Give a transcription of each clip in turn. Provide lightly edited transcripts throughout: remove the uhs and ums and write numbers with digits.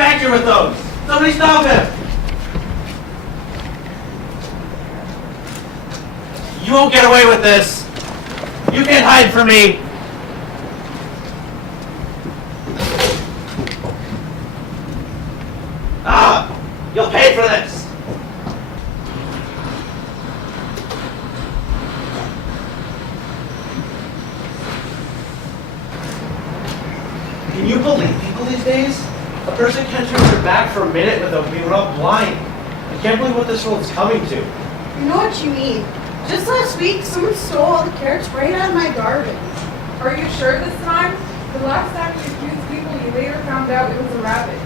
factory with those. Somebody stop him. You won't get away with this. You can't hide from me. You'll pay for this. Can you believe people these days? A person can't turn their back for a minute without being rubbed blind. I can't believe what this world's coming to. You know what you mean. Just last week, someone stole all the carrots right out of my garden. Are you sure this time? The last time you accused people, you later found out it was a rabbit.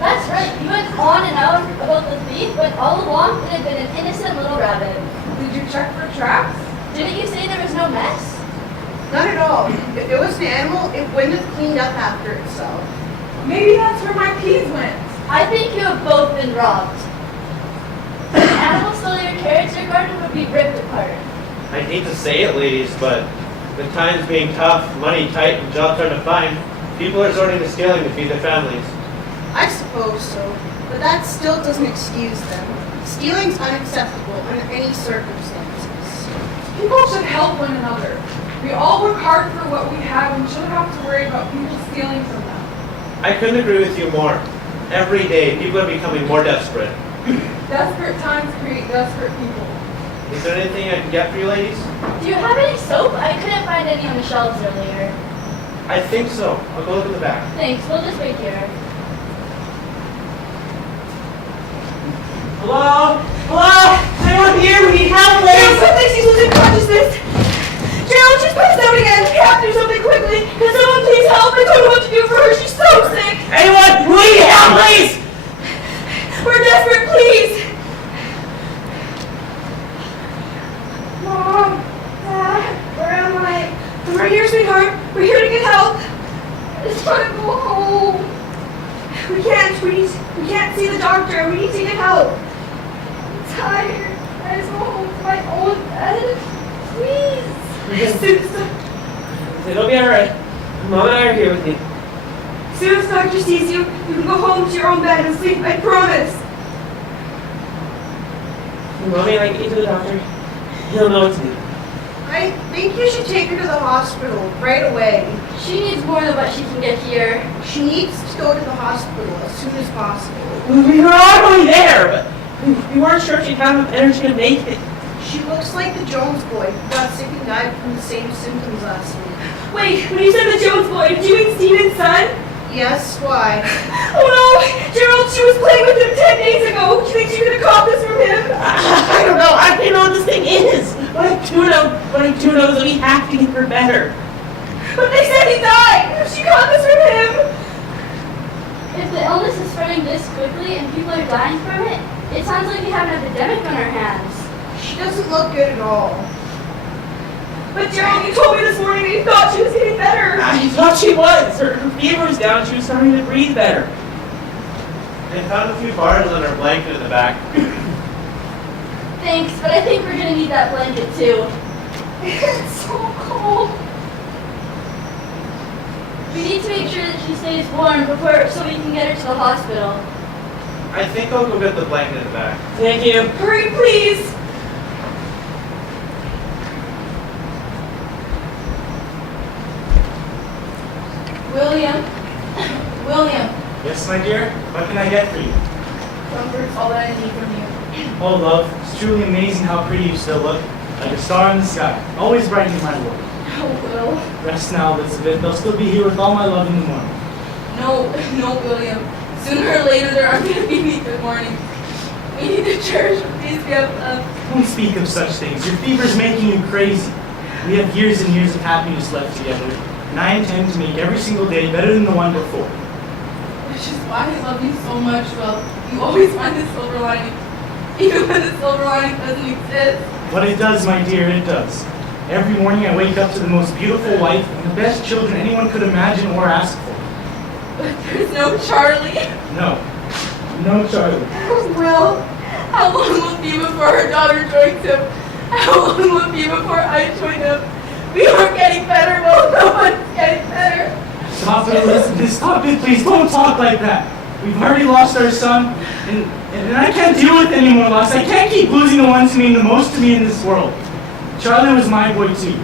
That's right. You went on and on about the thief, but all along it had been an innocent little rabbit. Did you check for traps? Didn't you say there was no mess? Not at all. If it was an animal, it wouldn't have cleaned up after itself. Maybe that's where my peas went. I think you have both been robbed. If an animal stole your carrots, your garden would be ripped apart. I hate to say it, ladies, but with times being tough, money tight, and jobs hard to find, people are resorting to stealing to feed their families. I suppose so, but that still doesn't excuse them. Stealing's unacceptable under any circumstances. People should help one another. We all work hard for what we have and shouldn't have to worry about people stealing from them. I couldn't agree with you more. Every day, people are becoming more desperate. Desperate times create desperate people. Is there anything I can get for you, ladies? Do you have any soap? I couldn't find any on the shelves earlier. I think so. I'll go look in the back. Thanks. We'll just wait here. Hello? Hello? Is anyone here? We need help, Gerald, please! something, she's losing consciousness! Gerald, she's passed out again! We have to do something quickly! Can someone please help? I don't know what to do for her, she's so sick! Anyone? We need help, please! We're desperate, please! Mom, Dad, where am I? I'm right here, sweetheart. We're here to get help. I just want to go home. We can't see the doctor. We need to get help. I'm tired. I just want to go home to my own bed. Please. It'll be alright. Mom and I are here with you. As soon as the doctor sees you, you can go home to your own bed and sleep. I promise. Mommy, I get you to the doctor. He'll know what to do. I think you should take her to the hospital right away. She needs more than what she can get here. She needs to go to the hospital as soon as possible. We were already there, but we weren't sure if she'd have enough energy to make it. She looks like the Jones boy who got sick and died from the same symptoms last week. Wait, when you said the Jones boy, did you mean Steven's son? Yes, why? Oh no! Gerald, she was playing with him 10 days ago! Do you think she could have caught this from him? I don't know. I don't even know what this thing is. What I do know is that we have to get her better. But they said he died! She caught this from him! If the illness is spreading this quickly and people are dying from it, it sounds like we have an epidemic on our hands. She doesn't look good at all. But Gerald, you told me this morning that you thought she was getting better! I thought she was. Her fever was down. She was starting to breathe better. They found a few bars on her blanket in the back. Thanks, but I think we're gonna need that blanket too. It's so cold! We need to make sure that she stays warm so we can get her to the hospital. I think I'll go get the blanket in the back. Thank you. Hurry, please! William, Yes, my dear? What can I get for you? comfort's all that I need from you. Oh, love, it's truly amazing how pretty you still look. Like a star in the sky, always brightening my world. Oh, Will. Rest now, Elizabeth. They'll still be here with all my love in the morning. No, William. Sooner or later, there aren't going to be any good mornings. We need to cherish the days we have left. Don't speak of such things. Your fever's making you crazy. We have years and years of happiness left together, and I intend to make every single day better than the one before. Which is why I love you so much, Will. You always find the silver lining, even when the silver lining doesn't exist. What it does, my dear, it does. Every morning I wake up to the most beautiful wife and the best children anyone could imagine or ask for. But there's no Charlie. No. No Charlie. Will, how long will it be before her daughter joins him? How long will it be before I join him? We aren't getting better, Will. No one's getting better. Stop it, Elizabeth. Stop it, please. Don't talk like that. We've already lost our son, and I can't deal with any more loss. I can't keep losing the ones who mean the most to me in this world. Charlie was my boy too.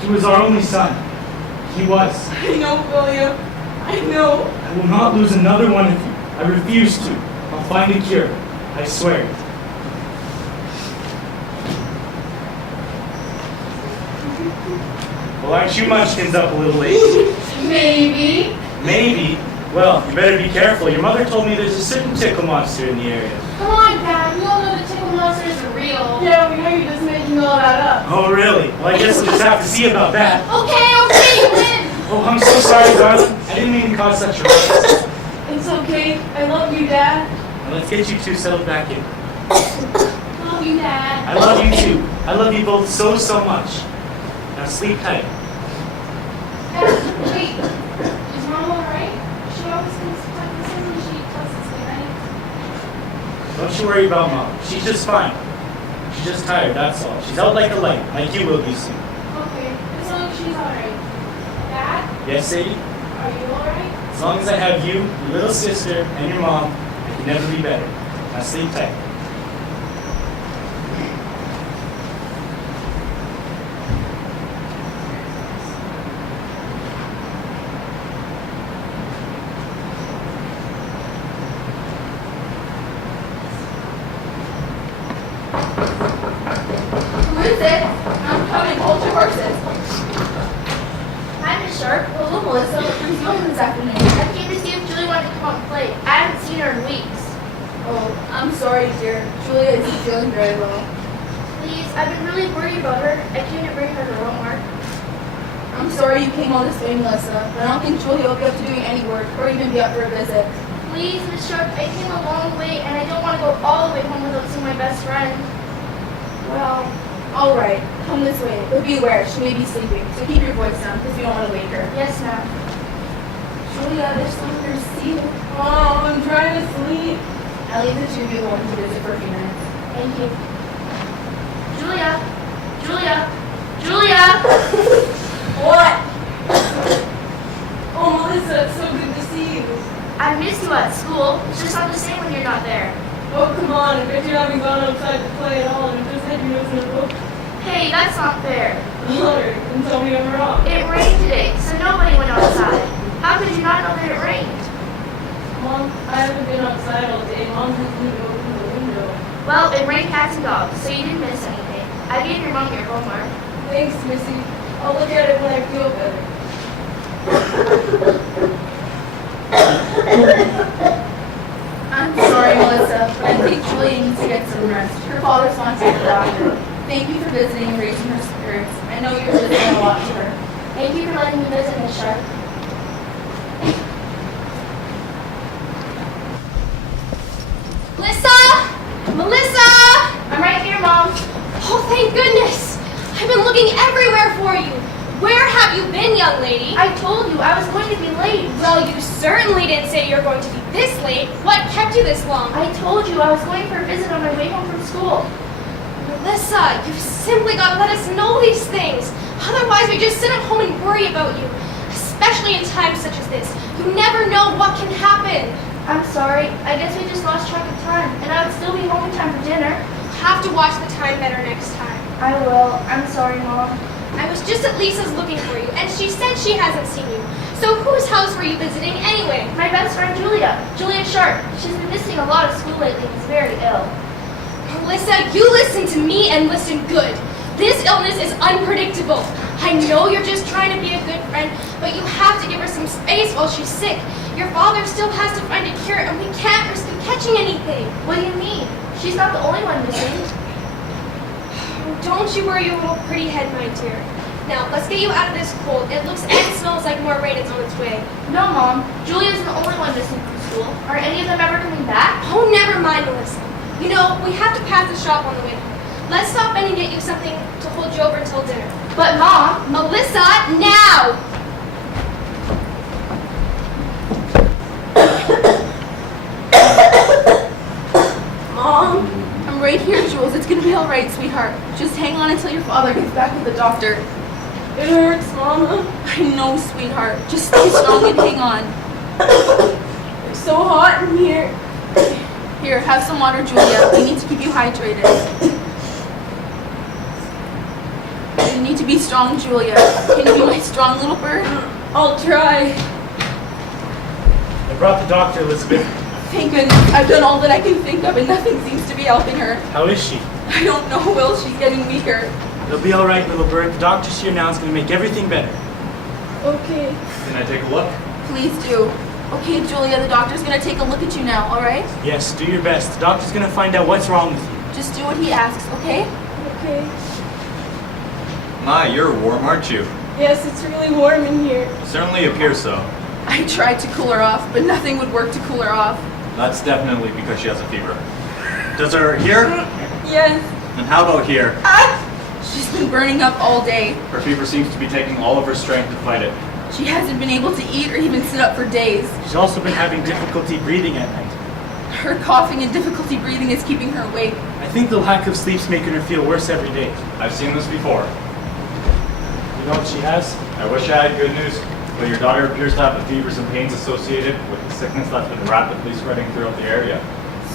He was our only son. He was. I know, William. I know. I will not lose another one of you. I refuse to. I'll find a cure. I swear it. Well, aren't you munchkins up a little late? Maybe. Maybe. Well, you better be careful. Your mother told me there's a certain tickle monster in the area. Come on, Dad. We all know the tickle monsters are real. Yeah, we know you're just making all that up. Oh, really? Well, I guess we'll just have to see about that. Okay, you win. Oh, I'm so sorry, darling. I didn't mean to cause such a ruckus. It's okay. I love you, Dad. Now, let's get you two settled back in. Love you, Dad. I love you too. I love you both so, so much. Now sleep tight. Dad, wait. Is Mom alright? She always thinks like this when she tells us good night. Don't you worry about Mom. She's just fine. She's just tired, that's all. She's out like a light, like you will be soon. Okay, as long as she's alright. Dad, Yes, Sadie? are you alright? As long as I have you, your little sister, and your mom, I can never be better. Now sleep tight. Who is it? I'm coming. Hold your horses. Hi, Miss Sharp. Hello, Melissa. What are you doing this afternoon? I came to see if Julie wanted to come out and play. I haven't seen her in weeks. Oh, I'm sorry, dear. Julia isn't feeling very well. Please, I've been really worried about her. I came to bring her her homework. I'm sorry you came all this way, Melissa, but I don't think Julia will be up to doing any work or even be up for a visit. Please, Miss Sharp, I came a long way, and I don't want to go all the way home without seeing my best friend. Well, all right. Come this way, but be aware, she may be sleeping, so keep your voice down because we don't want to wake her. Yes, ma'am. Julia, there's someone to see you. Oh, I'm trying to sleep. I'll leave the two of you alone to visit for a few minutes. Thank you. Julia! Julia! Julia! What? Oh, Melissa, it's so good to see you. I miss you at school. It's just not the same when you're not there. Oh, come on. I bet you haven't gone outside to play at all and just had your nose in a book. Hey, that's not fair. Mother, and tell me I'm wrong. It rained today, so nobody went outside. How could you not know that it rained? Mom, I haven't been outside all day. Mom hasn't even opened the window. Well, it rained cats and dogs, so you didn't miss anything. I gave your mom your homework. Thanks, Missy. I'll look at it when I feel better. I'm sorry, Melissa, but I think Julia needs to get some rest. Her father's gone to the doctor. Thank you for visiting and raising her spirits. I know you're listening a lot to her. Thank you for letting me visit, Miss Sharp. Melissa! Melissa! I'm right here, Mom. Oh, thank goodness! I've been looking everywhere for you. Where have you been, young lady? I told you I was going to be late. Well, you certainly didn't say you were going to be this late. What kept you this long? I told you I was going for a visit on my way home from school. Melissa, you've simply got to let us know these things. Otherwise, we just sit at home and worry about you. Especially in times such as this. You never know what can happen. I'm sorry. I guess we just lost track of time, and I would still be home in time for dinner. You'll have to watch the time better next time. I will. I'm sorry, Mom. I was just at Lisa's looking for you, and she said she hasn't seen you. So whose house were you visiting anyway? My best friend Julia Sharp. She's been missing a lot of school lately and is very ill. Melissa, you listen to me and listen good. This illness is unpredictable. I know you're just trying to be a good friend, but you have to give her some space while she's sick. Your father still has to find a cure, and we can't risk him catching anything. What do you mean? She's not the only one missing. Don't you worry your little pretty head, my dear. Now, let's get you out of this cold. It looks and smells like more rain is on its way. No, Mom. Julia's the only one missing from school. Are any of them ever coming back? Oh, never mind, Melissa. You know, we have to pass the shop on the way home. Let's stop in and get you something to hold you over until dinner. But, Mom. Melissa, now! Mom, I'm right here, Jules. It's gonna be all right, sweetheart. Just hang on until your father gets back with the doctor. It hurts, Mama. I know, sweetheart. Just stay strong and hang on. There's so hot in here. Here, have some water, Julia. We need to keep you hydrated. You need to be strong, Julia. Can you be my strong little bird? I'll try. I brought the doctor, Elizabeth. Thank goodness. I've done all that I can think of and nothing seems to be helping her. How is she? I don't know, Will. She's getting weaker. It'll be all right, little bird. The doctor's here now. It's going to make everything better. Okay. Can I take a look? Please do. Okay, Julia, the doctor's going to take a look at you now, all right? Yes, do your best. The doctor's going to find out what's wrong with you. Just do what he asks, okay? Okay. My, you're warm, aren't you? Yes, it's really warm in here. Certainly appears so. I tried to cool her off, but nothing would work to cool her off. That's definitely because she has a fever. Does it hurt here? Yes. And how about here? She's been burning up all day. Her fever seems to be taking all of her strength to fight it. She hasn't been able to eat or even sit up for days. She's also been having difficulty breathing at night. Her coughing and difficulty breathing is keeping her awake. I think the lack of sleep's making her feel worse every day. I've seen this before. You know what she has? I wish I had good news, but your daughter appears to have the fevers and pains associated with the sickness that's been rapidly spreading throughout the area.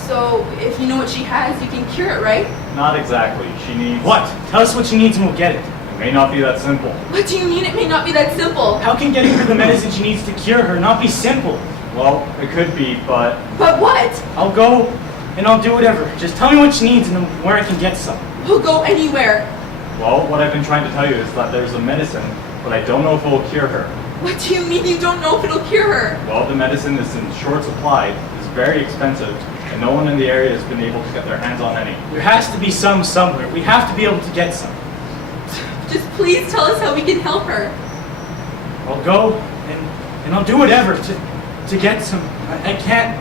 So, if you know what she has, you can cure it, right? Not exactly. She needs... What? Tell us what she needs and we'll get it. It may not be that simple. What do you mean? It may not be that simple. How can getting her the medicine she needs to cure her not be simple? Well, it could be, but But what? I'll go and I'll do whatever. Just tell me what she needs and where I can get some. We'll go anywhere. well, what I've been trying to tell you is that there's a medicine, but I don't know if it will cure her. What do you mean you don't know if it'll cure her? Well, the medicine is in short supply, is very expensive, and no one in the area has been able to get their hands on any. There has to be some somewhere. We have to be able to get some. Just please tell us how we can help her. I'll go and I'll do whatever to get some. I can't.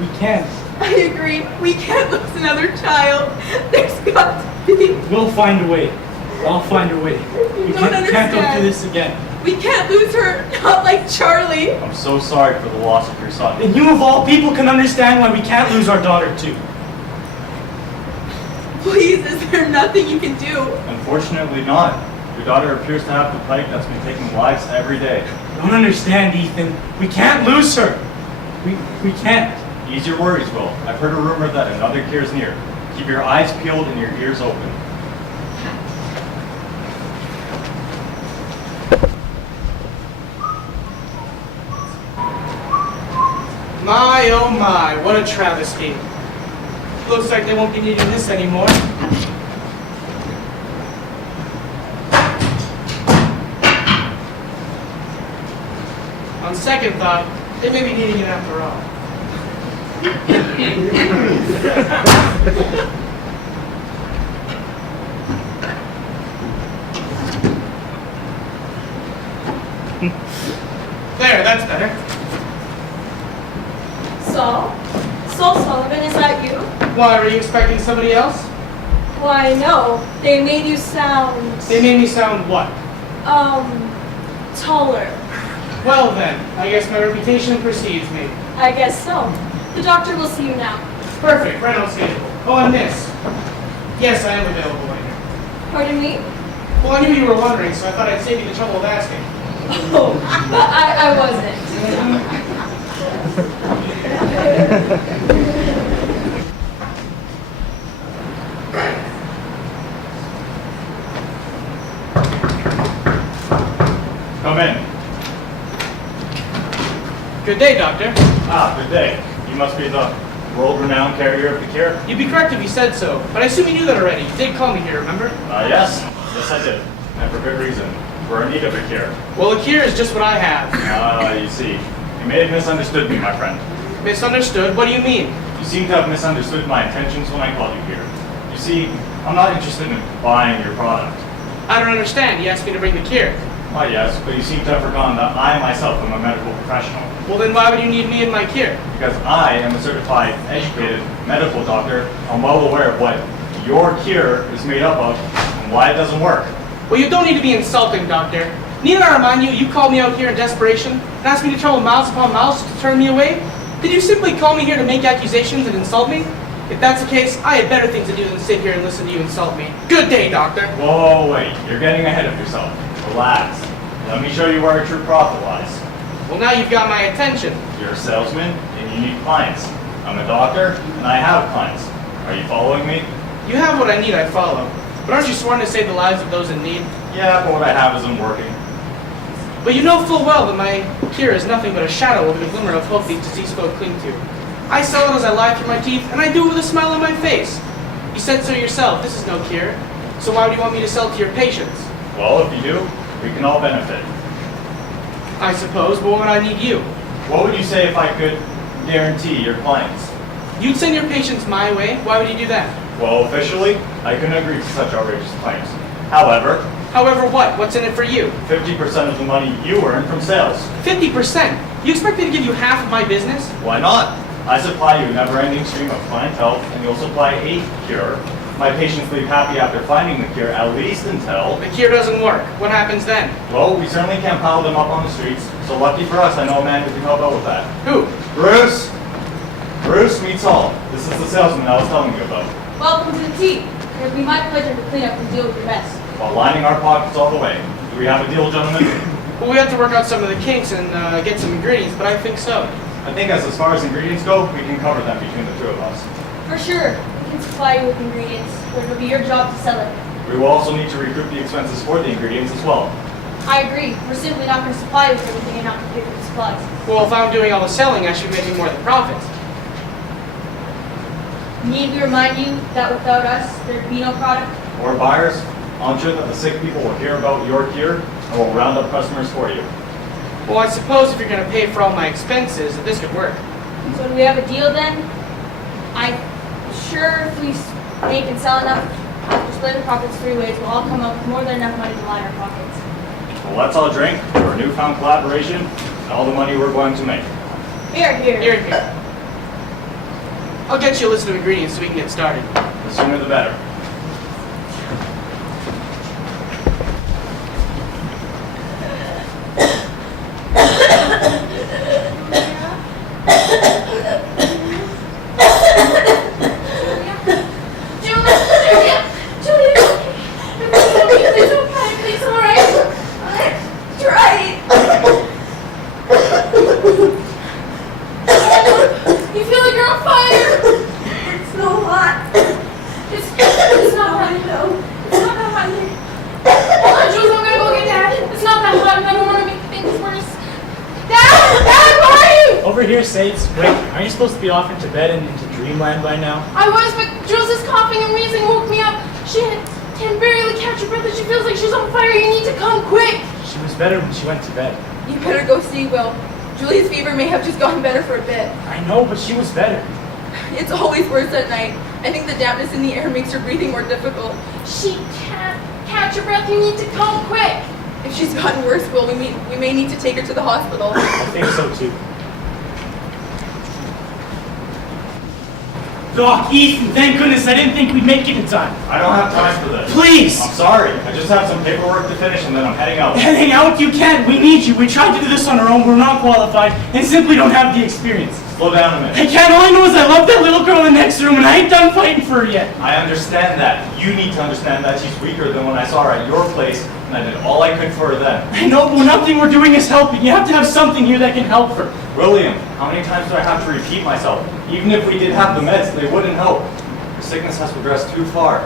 We can't. I agree. We can't lose another child. There's got to be. We'll find a way. I'll find a way. We don't can't go understand. through this again. We can't lose her. Not like Charlie. I'm so sorry for the loss of your son. And you of all people can understand why we can't lose our daughter too. Please, is there nothing you can do? Unfortunately not. Your daughter appears to have the plague that's been taking lives every day. Don't understand, Ethan. We can't lose her. We can't. Ease your worries, Will. I've heard a rumor that another cure is near. Keep your eyes peeled and your ears open. My, oh my, what a travesty. Looks like they won't be needing this anymore. On second thought, they may be needing it after all. There, that's better. Saul? Saul Sullivan, is that you? Why, were you expecting somebody else? Why, no. They made you sound, They made me sound what? taller. Well then, I guess my reputation precedes me. I guess so. The doctor will see you now. Perfect, right on schedule. Oh, and this. Yes, I am available later. Pardon me? Well, I knew you were wondering, so I thought I'd save you the trouble of asking. Oh, I wasn't. Come in. Good day, Doctor. Ah, good day. You must be the world-renowned carrier of the cure? You'd be correct if you said so, but I assume you knew that already. You did call me here, remember? Yes. Yes, I did. And for good reason. We're in need of a cure. Well, a cure is just what I have. You see. You may have misunderstood me, my friend. Misunderstood? What do you mean? You seem to have misunderstood my intentions when I called you here. You see, I'm not interested in buying your product. I don't understand. You asked me to bring the cure. Why, yes, but you seem to have forgotten that I myself am a medical professional. Well, then why would you need me and my cure? Because I am a certified, educated medical doctor. I'm well aware of what your cure is made up of and why it doesn't work. Well, you don't need to be insulting, Doctor. Need I remind you, you called me out here in desperation and asked me to travel miles upon miles just to turn me away? Did you simply call me here to make accusations and insult me? If that's the case, I had better things to do than sit here and listen to you insult me. Good day, Doctor. Whoa, wait, you're getting ahead of yourself. Relax. Let me show you where true profit lies. Well, now you've got my attention. You're a salesman and you need clients. I'm a doctor, and I have clients. Are you following me? You have what I need, I follow. But aren't you sworn to save the lives of those in need? Yeah, but what I have isn't working. But you know full well that my cure is nothing but a shadow of the glimmer of hope these diseased folk cling to. I sell it as I lie through my teeth, and I do it with a smile on my face. You said so yourself, this is no cure. So why would you want me to sell it to your patients? Well, if you do, we can all benefit. I suppose, but what would I need you? What would you say if I could guarantee your clients? You'd send your patients my way? Why would you do that? Well, officially, I couldn't agree to such outrageous claims. However, However, what? What's in it for you? 50% of the money you earn from sales. 50%? You expect me to give you half of my business? Why not? I supply you a never-ending stream of clientele, and you'll supply a cure. My patients leave happy after finding the cure, at least until... The cure doesn't work. What happens then? Well, we certainly can't pile them up on the streets, so lucky for us, I know a man who can help out with that. Who? Bruce! Bruce meets all. This is the salesman I was telling you about. Welcome to the team. It would be my pleasure to clean up and deal with your mess. While lining our pockets all the way. Do we have a deal, gentlemen? Well, we have to work out some of the kinks and get some ingredients, but I think so. I think as far as ingredients go, we can cover them between the two of us. For sure, we can supply you with ingredients, but it'll be your job to sell it. We will also need to recoup the expenses for the ingredients as well. I agree. We're simply not going to supply you with everything and not going to pay for the supplies. Well, if I'm doing all the selling, I should be making more than profits. Need we remind you that without us, there'd be no product? Or buyers, I'm sure that the sick people will hear about your cure and will round up customers for you. Well, I suppose if you're going to pay for all my expenses, that this could work. So do we have a deal then? I'm sure if we make and sell enough, to split the profits 3 ways, we'll all come up with more than enough money to line our pockets. Well, let's all drink for our newfound collaboration and all the money we're going to make. Here, here. Here. I'll get you a list of ingredients so we can get started. The sooner the better. Over here, Sades. Wait, aren't you supposed to be off into bed and into dreamland by now? I was, but Jules' coughing and wheezing woke me up. She can barely catch her breath and she feels like she's on fire. You need to come quick. She was better when she went to bed. You better go see Will. Julie's fever may have just gotten better for a bit. I know, but she was better. It's always worse at night. I think the dampness in the air makes her breathing more difficult. She can't catch her breath. You need to come quick. If she's gotten worse, Will, we may need to take her to the hospital. I think so too. Doc, Ethan, thank goodness I didn't think we'd make it in time. I don't have time for this. Please! I'm sorry. I just have some paperwork to finish and then I'm heading out. Hang out, you can't. We need you. We tried to do this on our own. We're not qualified and simply don't have the experience. Slow down a minute. I can't. All I know is I love that little girl in the next room and I ain't done fighting for her yet. I understand that. You need to understand that she's weaker than when I saw her at your place and I did all I could for her then. I know, but nothing we're doing is helping. You have to have something here that can help her. William, how many times do I have to repeat myself? Even if we did have the meds, they wouldn't help. Her sickness has progressed too far.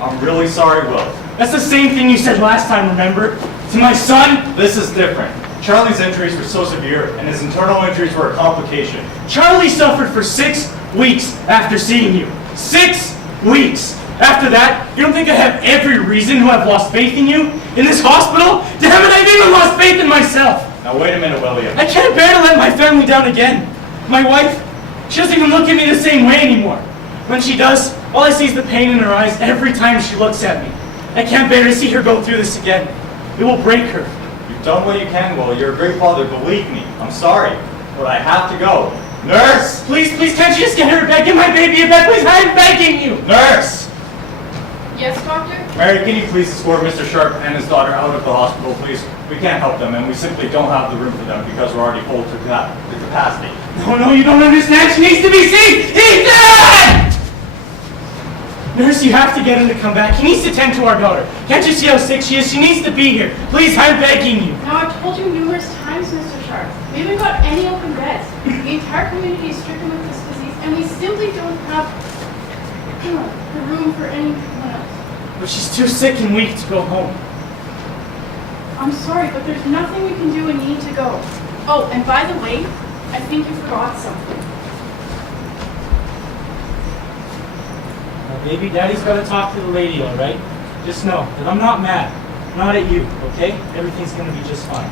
I'm really sorry, Will. That's the same thing you said last time, remember? To my son? This is different. Charlie's injuries were so severe, and his internal injuries were a complication. Charlie suffered for 6 weeks after seeing you. 6 weeks! After that, you don't think I have every reason to have lost faith in you? In this hospital? Damn it, I've even lost faith in myself! Now wait a minute, William. I can't bear to let my family down again. My wife, she doesn't even look at me the same way anymore. When she does, all I see is the pain in her eyes every time she looks at me. I can't bear to see her go through this again. It will break her. You've done what you can, Will. You're a great father, believe me. I'm sorry, but I have to go. Nurse! Please, can't you just get her a bed? Get my baby a bed, please, I'm begging you! Nurse! Yes, doctor? Mary, can you please escort Mr. Sharp and his daughter out of the hospital, please? We can't help them, and we simply don't have the room for them because we're already full to the capacity. No, you don't understand. She needs to be seen! He's dead! Nurse, you have to get him to come back. He needs to tend to our daughter. Can't you see how sick she is? She needs to be here. Please, I'm begging you. Now, I've told you numerous times, Mr. Sharp. We haven't got any open beds. The entire community is stricken with this disease, and we simply don't have the room for anyone else. But she's too sick and weak to go home. I'm sorry, but there's nothing we can do and you need to go. Oh, and by the way, I think you forgot something. Now, baby, Daddy's got to talk to the lady, all right? Just know that I'm not mad. Not at you, okay? Everything's going to be just fine.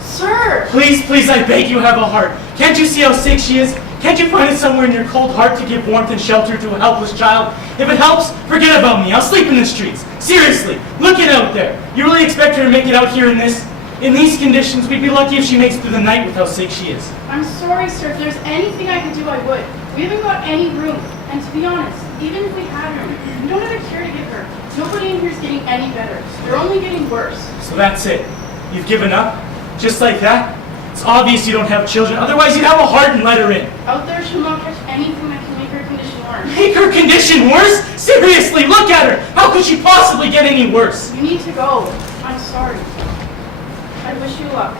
Sir! Please, please, I beg you, have a heart. Can't you see how sick she is? Can't you find it somewhere in your cold heart to give warmth and shelter to a helpless child? If it helps, forget about me. I'll sleep in the streets. Seriously, look it out there. You really expect her to make it out here in these conditions? We'd be lucky if she makes it through the night with how sick she is. I'm sorry, sir. If there's anything I could do, I would. We haven't got any room. And to be honest, even if we had room, we don't have a cure to give her. Nobody in here is getting any better. They're only getting worse. So that's it. You've given up? Just like that? It's obvious you don't have children. Otherwise, you'd have a heart and let her in. Out there, she'll not catch anything that can make her condition worse. Make her condition worse? Seriously, look at her. How could she possibly get any worse? You need to go. I'm sorry. I wish you luck.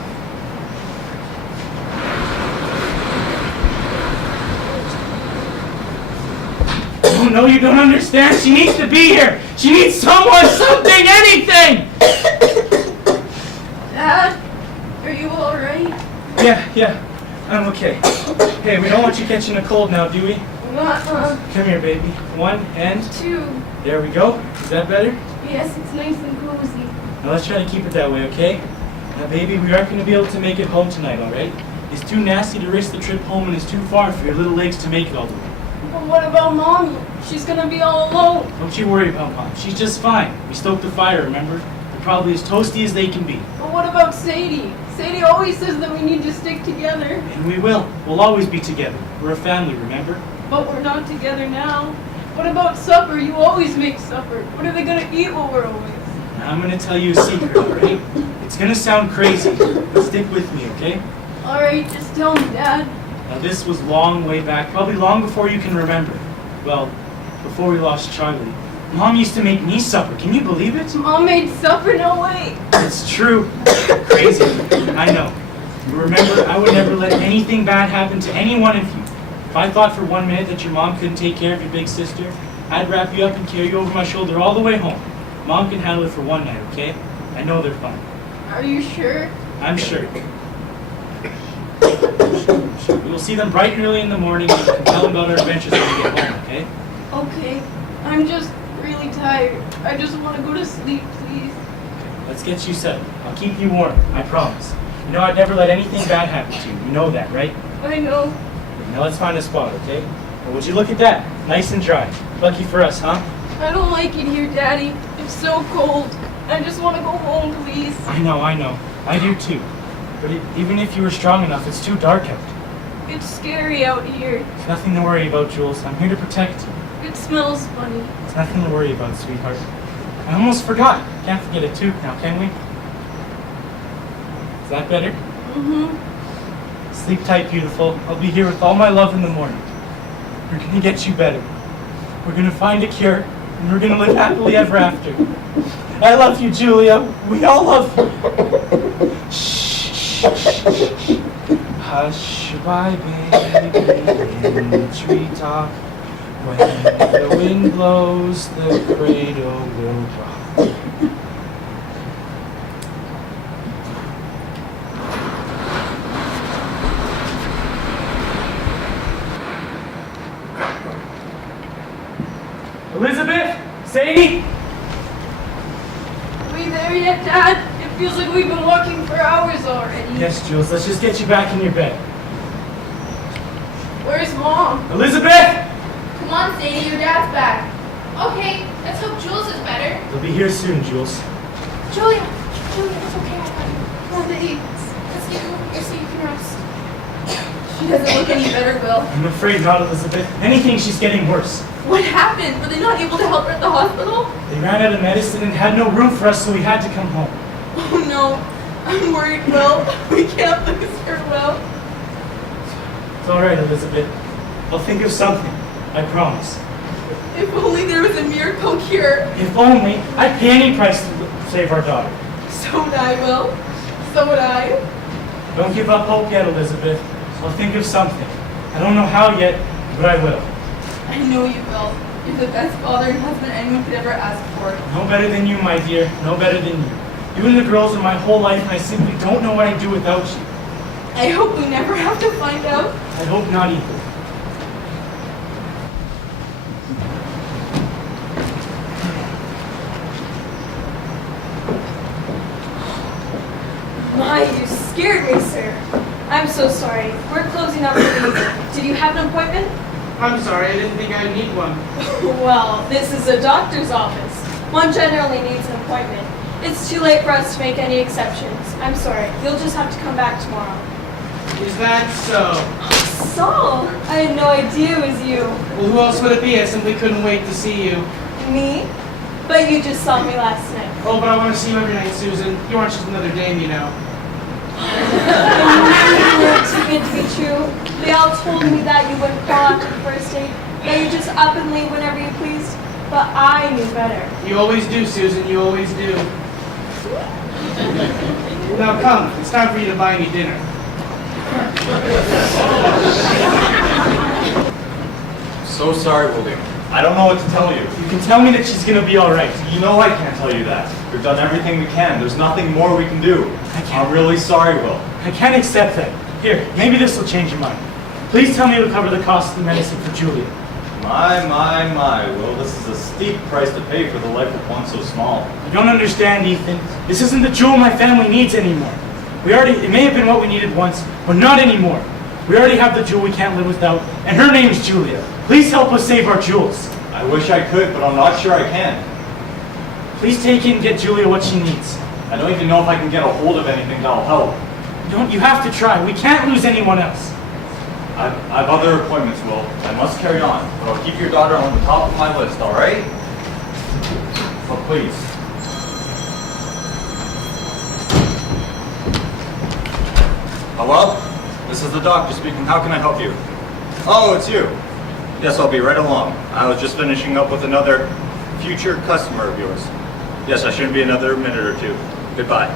Oh, no, you don't understand. She needs to be here. She needs someone, something, anything. Dad, are you all right? Yeah, I'm okay. Hey, we don't want you catching a cold now, do we? Not, Come here, baby. 1 and 2. there we go. Is that better? Yes, it's nice and cozy. Now let's try to keep it that way, okay? Now, baby, we aren't going to be able to make it home tonight, all right? It's too nasty to risk the trip home, and it's too far for your little legs to make it all the way. But what about Mommy? She's gonna be all alone. Don't you worry about Mom. She's just fine. We stoked the fire, remember? They're probably as toasty as they can be. But what about Sadie? Sadie always says that we need to stick together. And we will. We'll always be together. We're a family, remember? But we're not together now. What about supper? You always make supper. What are they gonna eat while we're away? Now, I'm going to tell you a secret, all right? It's going to sound crazy, but stick with me, okay? Alright, just tell me, Dad. Now, this was long way back, probably long before you can remember. Well, before we lost Charlie. Mom used to make me supper. Can you believe it? Mom made supper? No way. It's true. Crazy. I know. You remember, I would never let anything bad happen to any one of you. If I thought for 1 minute that your mom couldn't take care of your big sister, I'd wrap you up and carry you over my shoulder all the way home. Mom can handle it for 1 night, okay? I know they're fine. Are you sure? I'm sure. We will see them bright and early in the morning and we can tell them about our adventures when we get home, okay? Okay. I'm just really tired. I just want to go to sleep, please. Let's get you settled. I'll keep you warm, I promise. You know I'd never let anything bad happen to you. You know that, right? I know. Now let's find a spot, okay? Well, would you look at that? Nice and dry. Lucky for us, huh? I don't like it here, Daddy. It's so cold. I just want to go home, please. I know. I do too. But even if you were strong enough, it's too dark out. It's scary out here. There's nothing to worry about, Jules. I'm here to protect you. It smells funny. There's nothing to worry about, sweetheart. I almost forgot. Can't forget a tooth now, can we? Is that better? Mm-hmm. Sleep tight, beautiful. I'll be here with all my love in the morning. We're gonna get you better. We're gonna find a cure, and we're gonna live happily ever after. I love you, Julia. We all love you. Shh, shh, shh, shh. Hush, my baby, in the treetop. When the wind blows, the cradle will rock. Elizabeth? Sadie? Are we there yet, Dad? It feels like we've been walking for hours already. Yes, Jules. Let's just get you back in your bed. Where's Mom? Elizabeth? Come on, Sadie, your dad's back. Okay, let's hope Jules is better. They'll be here soon, Jules. Julia, it's okay, I got you. Come on, baby. Let's get you over here so you can rest. She doesn't look any better, Will. I'm afraid not, Elizabeth. Anything, she's getting worse. What happened? Were they not able to help her at the hospital? They ran out of medicine and had no room for us, so we had to come home. Oh no, I'm worried, Will. We can't lose her, Will. It's all right, Elizabeth. I'll think of something. I promise. If only there was a miracle cure. If only, I'd pay any price to save our daughter. So would I, Will. So would I. Don't give up hope yet, Elizabeth. I'll think of something. I don't know how yet, but I will. I know you will. You're the best father and husband anyone could ever ask for. No better than you, my dear. No better than you. You and the girls are my whole life, and I simply don't know what I'd do without you. I hope we never have to find out. I hope not either. My, you scared me, sir. I'm so sorry. We're closing up for the evening. Did you have an appointment? I'm sorry, I didn't think I'd need one. Well, this is a doctor's office. One generally needs an appointment. It's too late for us to make any exceptions. I'm sorry. You'll just have to come back tomorrow. Is that so? Saul! I had no idea it was you. Well, who else would it be? I simply couldn't wait to see you. Me? But you just saw me last night. Oh, but I want to see you every night, Susan. You aren't just another dame, you know. It's too good to be true. They all told me that you wouldn't call after the first date, that you just up and leave whenever you pleased. But I knew better. You always do, Susan. You always do. Now come. It's time for you to buy me dinner. So sorry, William. I don't know what to tell you. You can tell me that she's gonna be alright. You know I can't tell you that. We've done everything we can. There's nothing more we can do. I'm really sorry, Will. I can't accept that. Here, maybe this will change your mind. Please tell me it'll cover the cost of the medicine for Julia. My, Will, this is a steep price to pay for the life of one so small. You don't understand, Ethan. This isn't the jewel my family needs anymore. It may have been what we needed once, but not anymore. We already have the jewel we can't live without, and her name's Julia. Please help us save our jewels. I wish I could, but I'm not sure I can. Please take it and get Julia what she needs. I don't even know if I can get a hold of anything that'll help. You have to try. We can't lose anyone else. I've other appointments, Will. I must carry on, but I'll keep your daughter on the top of my list, all right? So please. Hello? This is the doctor speaking. How can I help you? Oh, it's you. Yes, I'll be right along. I was just finishing up with another future customer of yours. Yes, I shouldn't be another minute or two. Goodbye.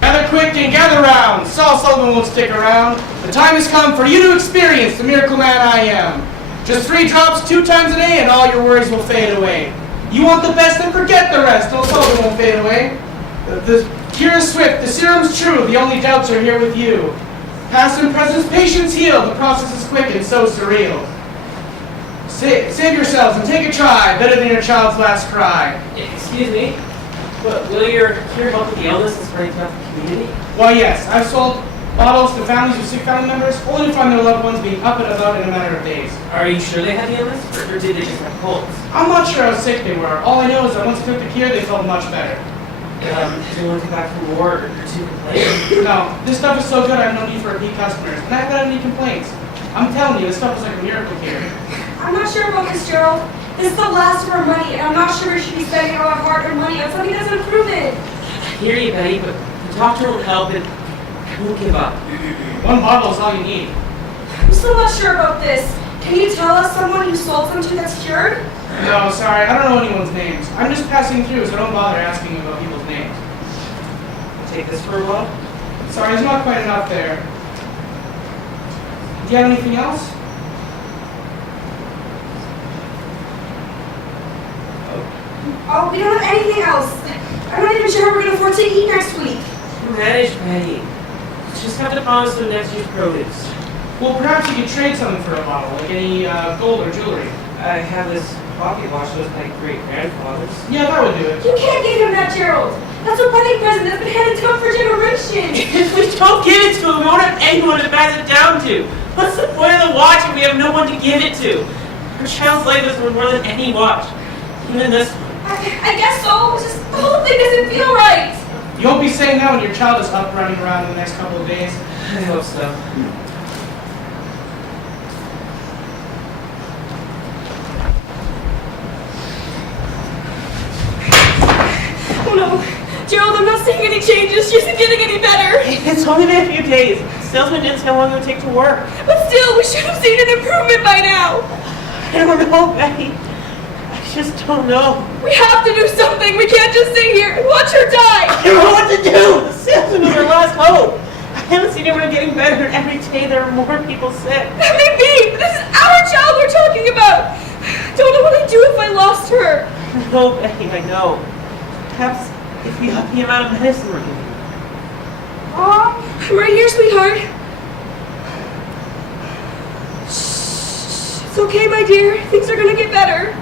Gather quick and gather round. Saul Sullivan won't stick around. The time has come for you to experience the miracle man I am. Just 3 drops 2 times a day and all your worries will fade away. You want the best, then forget the rest. Old Sullivan won't fade away. The cure is swift, the serum's true, the only doubts are here with you. Past and present patients heal, the process is quick and so surreal. Save yourselves and take a try, better than your child's last cry. Excuse me, but will your cure help with the illness and spreading throughout the community? Why yes, I've sold bottles to families with sick family members, only to find their loved ones being up and about in a matter of days. Are you sure they had the illness, or did they just have colds? I'm not sure how sick they were. All I know is that once I took the cure, they felt much better. Did anyone come back from war or to complain? No, this stuff is so good I have no need for repeat customers, and I haven't had any complaints. I'm telling you, this stuff is like a miracle cure. I'm not sure about this, Gerald. This is the last of our money, and I'm not sure we should be spending all our hard-earned money on something that's an improvement. I hear you, Betty, but the doctor won't help and we'll give up. 1 bottle is all you need. I'm still not sure about this. Can you tell us someone who sold something that's cured? No, sorry, I don't know anyone's names. I'm just passing through, so don't bother asking about people's names. Take this for a while? Sorry, there's not quite enough there. Do you have anything else? Oh, we don't have anything else. I'm not even sure how we're going to afford to eat next week. Manage, Betty. Just have to promise the next year's produce. Well, perhaps you could trade something for a bottle, like any gold or jewelry. I have this pocket watch that was my great-grandfather's. Yeah, that would do it. You can't give him that, Gerald. That's a wedding present that's been handed down for generations. If we don't give it to him, we won't have anyone to pass it down to. What's the point of the watch if we have no one to give it to? Our child's life is worth more than any watch. Even this one. I guess so. Just the whole thing doesn't feel right. You won't be saying that when your child is up running around in the next couple of days. I hope so. Oh no. Gerald, I'm not seeing any changes. She isn't getting any better. It's only been a few days. The salesman didn't say how long it would take to work. But still, we should have seen an improvement by now. I don't know, Betty. just don't know. We have to do something. We can't just sit here and watch her die. I don't know what to do. The salesman was our last hope. I haven't seen anyone getting better, and every day there are more people sick. That may be, but this is our child we're talking about. Don't know what I'd do if I lost her. No, Betty, I know. Perhaps if we up the amount of medicine we're giving you. Mom, I'm right here, sweetheart. It's okay, my dear. Things are gonna get better.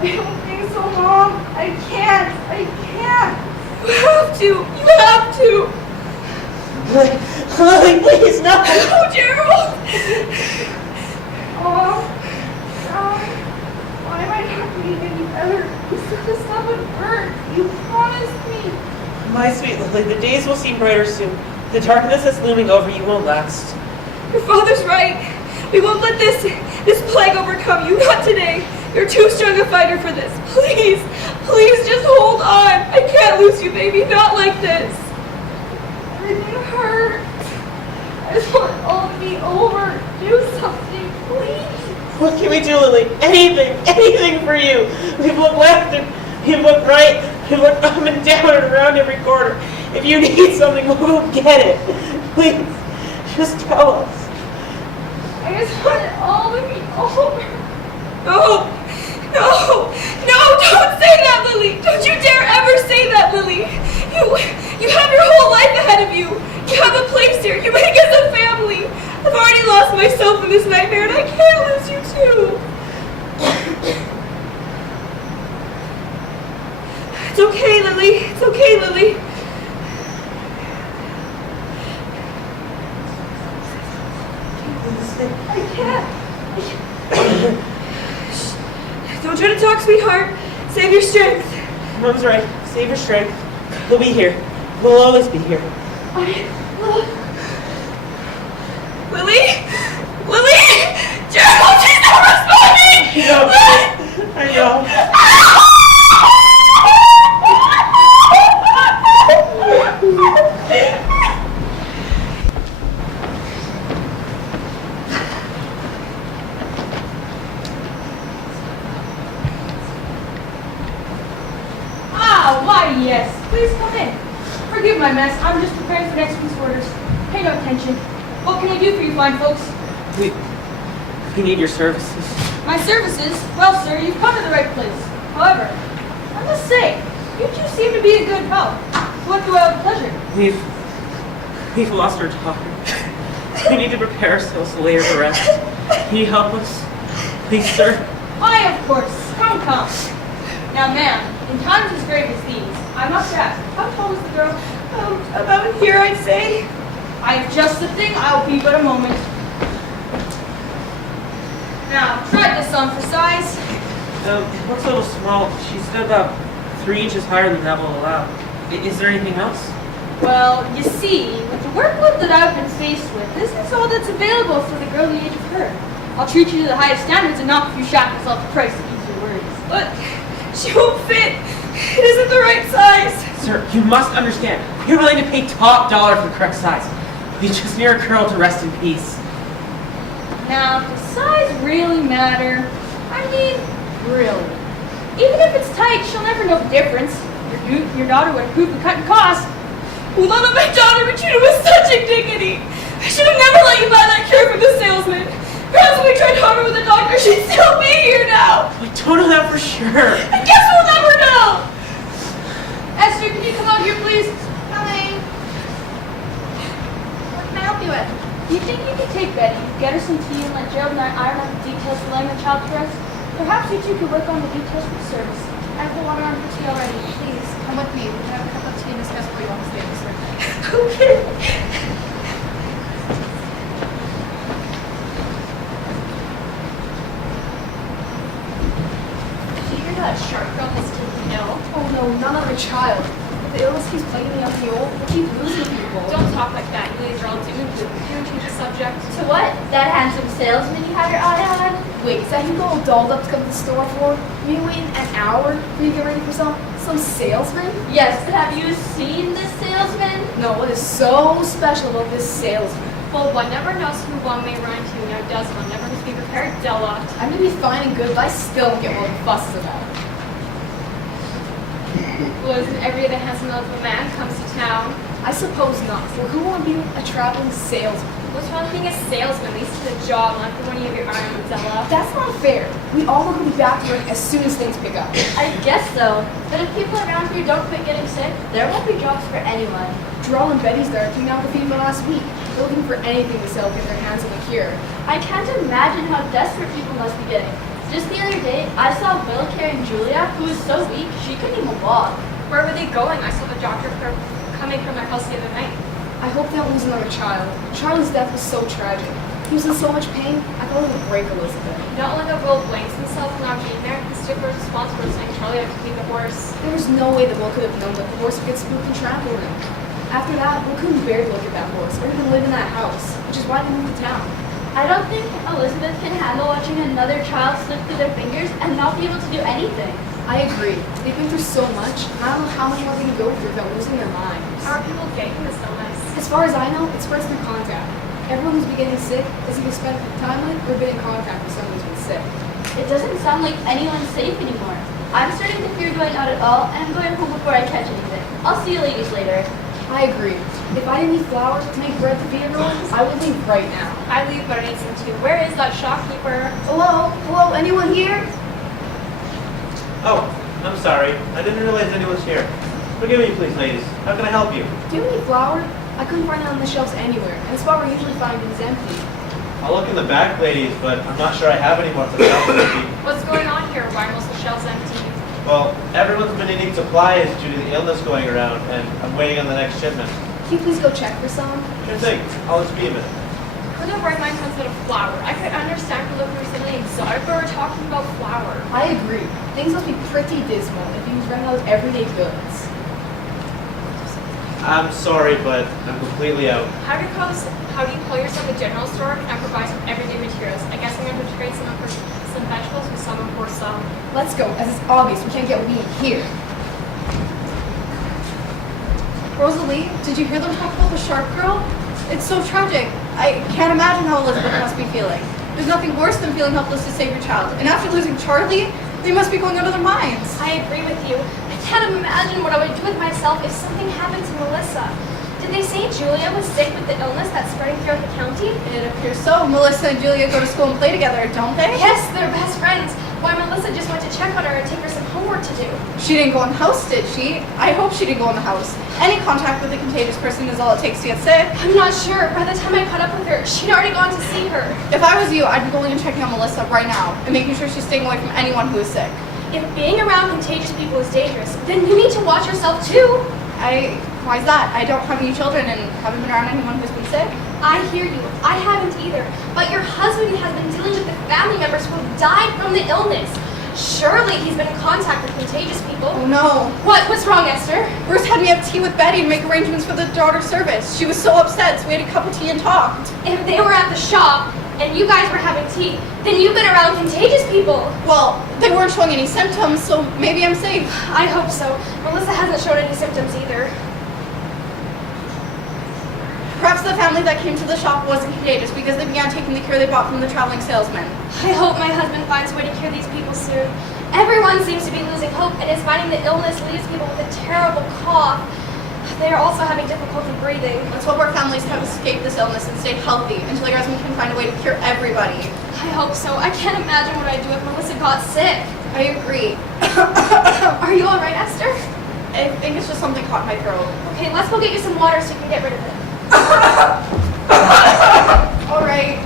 I don't think so, Mom. I can't. You have to. You have to. Lily, please, no. Oh, Gerald. Oh, God. Why am I not getting any better? You said this stuff would hurt. You promised me. My sweet Lily, the days will seem brighter soon. The darkness that's looming over you won't last. Your father's right. We won't let this plague overcome you. Not today. You're too strong a fighter for this. Please just hold on. I can't lose you, baby. Not like this. Everything hurts. I just want it all to be over. Do something, please. What can we do, Lily? Anything for you. We've looked left and we've looked right. We've looked up and down and around every corner. If you need something, we'll go get it. Please, just tell us. I just want it all to be over. No, don't say that, Lily. Don't you dare ever say that, Lily. You have your whole life ahead of you. You have a place here. You make us a family. I've already lost myself in this nightmare, and I can't lose you too. It's okay, Lily. It's okay, Lily. I can't. Don't try to talk, sweetheart. Save your strength. Mom's right. Save your strength. We'll be here. We'll always be here. Lily? Gerald, she's not responding! I know. Why, yes. Please come in. Forgive my mess. I'm just preparing for next week's orders. Pay no attention. What can I do for you fine folks? We need your services. My services? Well, sir, you've come to the right place. However, I must say, you two seem to be in good health. What do I have pleasure? We've lost our daughter. We need to prepare ourselves to lay her to rest. Can you help us? Please, sir. Why, of course. Come. Now, ma'am, in times as grave as these, I must ask, how tall is the girl? About here, I'd say. I have just the thing. I'll be but a moment. Now, try this on for size. It looks a little small. She's about 3 inches higher than that will allow. Is there anything else? Well, you see, with the workload that I've been faced with, this is all that's available for the girl the age of her. I'll treat you to the highest standards and knock a few shackles off the price to ease your worries. But she won't fit. It isn't the right size. Sir, you must understand. We're willing to pay top dollar for the correct size. We just need our girl to rest in peace. Now, does size really matter? I mean, really. Even if it's tight, she'll never know the difference. Your daughter would approve the cut and cost. Who let my daughter be treated with such indignity? I should have never let you buy that cure from the salesman. Perhaps when we tried harder with the doctor, she'd still be here now. We don't know that for sure. I guess we'll never know. Esther, can you come out here, please? Coming. What can I help you with? Do you think you could take Betty, get her some tea, and let Gerald and I iron out the details for laying the child to rest? Perhaps you two could work on the details for the service. I have the water on for tea already. Please, come with me. We can have a cup of tea and discuss what you want to stay this way. Okay. Did you hear that shark girl has taken ill? Oh no, none other child. The illness keeps plaguing the young and the old. We keep losing people. Don't talk like that. You ladies are all doomed. You want to change the subject? To what? That handsome salesman you had your eye on? Wait, is that who you all dolled up to come to the store for? You waiting an hour for you to get ready for some salesman? Yes, but have you seen this salesman? No, what is so special about this salesman? Well, one never knows who one may run into. Now, does one never needs to be prepared, Della? I may be fine and good, but I still don't get what the fuss is about. Well, isn't every other handsome eligible man comes to town? I suppose not. For who won't be a traveling salesman? What's wrong with being a salesman? At least to the job, not the one you have your eye on, Della. That's not fair. We all want to be back to work as soon as things pick up. I guess so. But if people around here don't quit getting sick, there won't be jobs for anyone. Drew and Betty's there came out with FEMA last week. They're looking for anything to sell, get their hands on the cure. I can't imagine how desperate people must be getting. Just the other day, I saw Will carrying Julia, who was so weak she couldn't even walk. Where were they going? I saw the doctor coming from their house the other night. I hope they don't lose another child. Charlie's death was so tragic. He was in so much pain, I thought it would break Elizabeth. Not like a Will blames himself for not being there. He's super responsible for saying Charlie had to keep the horse. There was no way that Will could have known that the horse would get spooked and trample him. After that, Will couldn't bear to look at that horse or even live in that house, which is why they moved to town. I don't think Elizabeth can handle watching another child slip through their fingers and not be able to do anything. I agree. They've been through so much, and I don't know how much more they can go through without losing their minds. How are people getting this illness? As far as I know, it spreads through contact. Everyone who's been getting sick is either spent time with or been in contact with someone who's been sick. It doesn't sound like anyone's safe anymore. I'm starting to fear going out at all, and I'm going home before I catch anything. I'll see you ladies later. I agree. If I didn't need flour to make bread to feed everyone, I would leave right now. I leave, but I need some too. Where is that shopkeeper? Hello? Hello? Anyone here? Oh, I'm sorry. I didn't realize anyone's here. Forgive me, please, ladies. How can I help you? Do you have any flour? I couldn't find it on the shelves anywhere, and the spot we usually find is empty. I'll look in the back, ladies, but I'm not sure I have any more for the shelves empty. What's going on here? Why are most of the shelves empty? Well, everyone's been needing supplies due to the illness going around, and I'm waiting on the next shipment. Can you please go check for some? Sure thing. I'll just be a minute. Who the right mind comes out of flour? I could understand if we look for something exotic, but we're talking about flour. I agree. Things must be pretty dismal if you run out of everyday goods. I'm sorry, but I'm completely out. How do you call yourself a general store and provide some everyday materials? I guess I'm going to trade some for some vegetables with some for some. Let's go, as it's obvious we can't get weed here. Rosalie, did you hear them talk about the shark girl? It's so tragic. I can't imagine how Elizabeth must be feeling. There's nothing worse than feeling helpless to save your child. And after losing Charlie, they must be going out of their minds. I agree with you. I can't imagine what I would do with myself if something happened to Melissa. Did they say Julia was sick with the illness that's spreading throughout the county? It appears so. Melissa and Julia go to school and play together, don't they? Yes, they're best friends. Why, Melissa just went to check on her and take her some homework to do. She didn't go in the house, did she? I hope she didn't go in the house. Any contact with a contagious person is all it takes to get sick. I'm not sure. By the time I caught up with her, she'd already gone to see her. If I was you, I'd be going and checking on Melissa right now and making sure she's staying away from anyone who is sick. If being around contagious people is dangerous, then you need to watch yourself too. Why is that? I don't have any children and haven't been around anyone who's been sick. I hear you. I haven't either. But your husband has been dealing with the family members who have died from the illness. Surely he's been in contact with contagious people. Oh no. What's wrong, Esther? Bruce had me have tea with Betty to make arrangements for the daughter service. She was so upset, so we had a cup of tea and talked. If they were at the shop and you guys were having tea, then you've been around contagious people. Well, they weren't showing any symptoms, so maybe I'm safe. I hope so. Melissa hasn't shown any symptoms either. Perhaps the family that came to the shop wasn't contagious because they began taking the cure they bought from the traveling salesman. I hope my husband finds a way to cure these people soon. Everyone seems to be losing hope and is finding the illness leaves people with a terrible cough. They are also having difficulty breathing. Let's hope our families have escaped this illness and stayed healthy until your husband can find a way to cure everybody. I hope so. I can't imagine what I'd do if Melissa got sick. I agree. Are you alright, Esther? I think it's just something caught in my throat. Okay, let's go get you some water so you can get rid of it. Alright.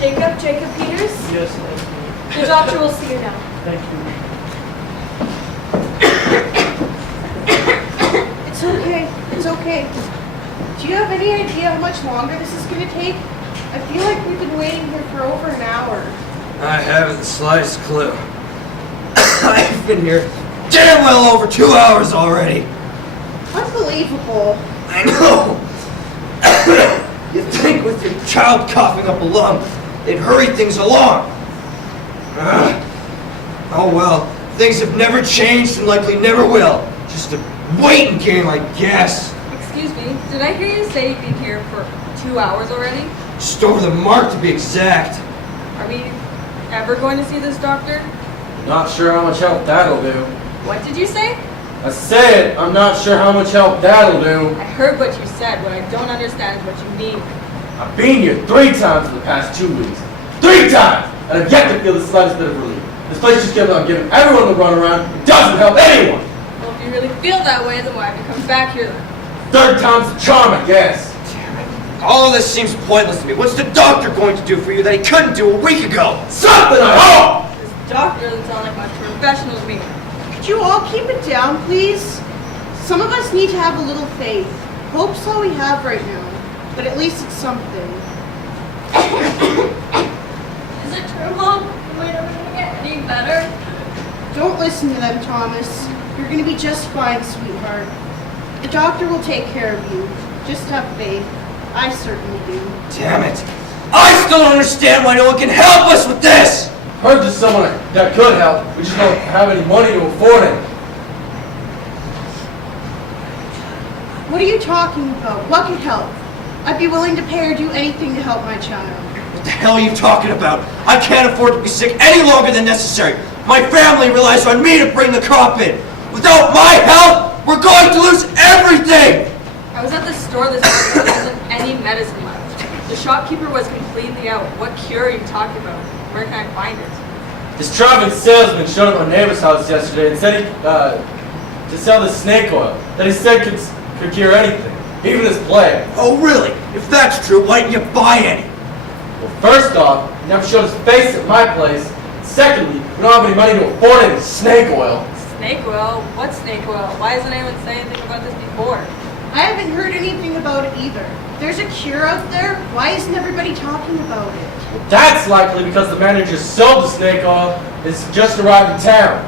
Jacob Peters? Yes, thank you. The doctor will see you now. Thank you. It's okay. It's okay. Do you have any idea how much longer this is going to take? I feel like we've been waiting here for over an hour. I haven't the slightest clue. I've been here damn well over 2 hours already. Unbelievable. I know. You'd think with your child coughing up a lung, they'd hurry things along. Oh well, things have never changed and likely never will. Just a waiting game, I guess. Excuse Excuse me, did I hear you say you've been here for 2 hours already? Just over the mark to be exact. Are we ever going to see this doctor? Not sure how much help that'll do. What did you say? I said, I'm not sure how much help that'll do. I heard what you said. What I don't understand is what you mean. I've been here 3 times in the past 2 weeks. 3 times! And I've yet to feel the slightest bit of relief. This place just kept on giving everyone the runaround. It doesn't help anyone! Well, if you really feel that way, then why have you come back here then? 3rd time's the charm, I guess. All of this seems pointless to me. What's the doctor going to do for you that he couldn't do a week ago? Something, I hope! This doctor doesn't sound like much professional to me. Could you all keep it down, please? Some of us need to have a little faith. Hope's all we have right now, but at least it's something. Is it true, Mom? Am I never gonna get any better? Don't listen to them, Thomas. You're gonna be just fine, sweetheart. The doctor will take care of you. Just have faith. I certainly do. Damn it. I still don't understand why no one can help us with this! Heard there's someone that could help. We just don't have any money to afford it. What are you talking about? What can help? I'd be willing to pay or do anything to help my child. What the hell are you talking about? I can't afford to be sick any longer than necessary. My family relies on me to bring the crop in. Without my help, we're going to lose everything! I was at the store this morning. There wasn't any medicine left. The shopkeeper was completely out. What cure are you talking about? Where can I find it? This traveling salesman showed up at my neighbor's house yesterday and said he, to sell this snake oil that he said could cure anything, even this plague. Oh really? If that's true, why didn't you buy any? Well, first off, he never showed his face at my place. Secondly, we don't have any money to afford any snake oil. Snake oil? What snake oil? Why hasn't anyone said anything about this before? I haven't heard anything about it either. There's a cure out there. Why isn't everybody talking about it? Well, that's likely because the man who just sold the snake oil has just arrived in town.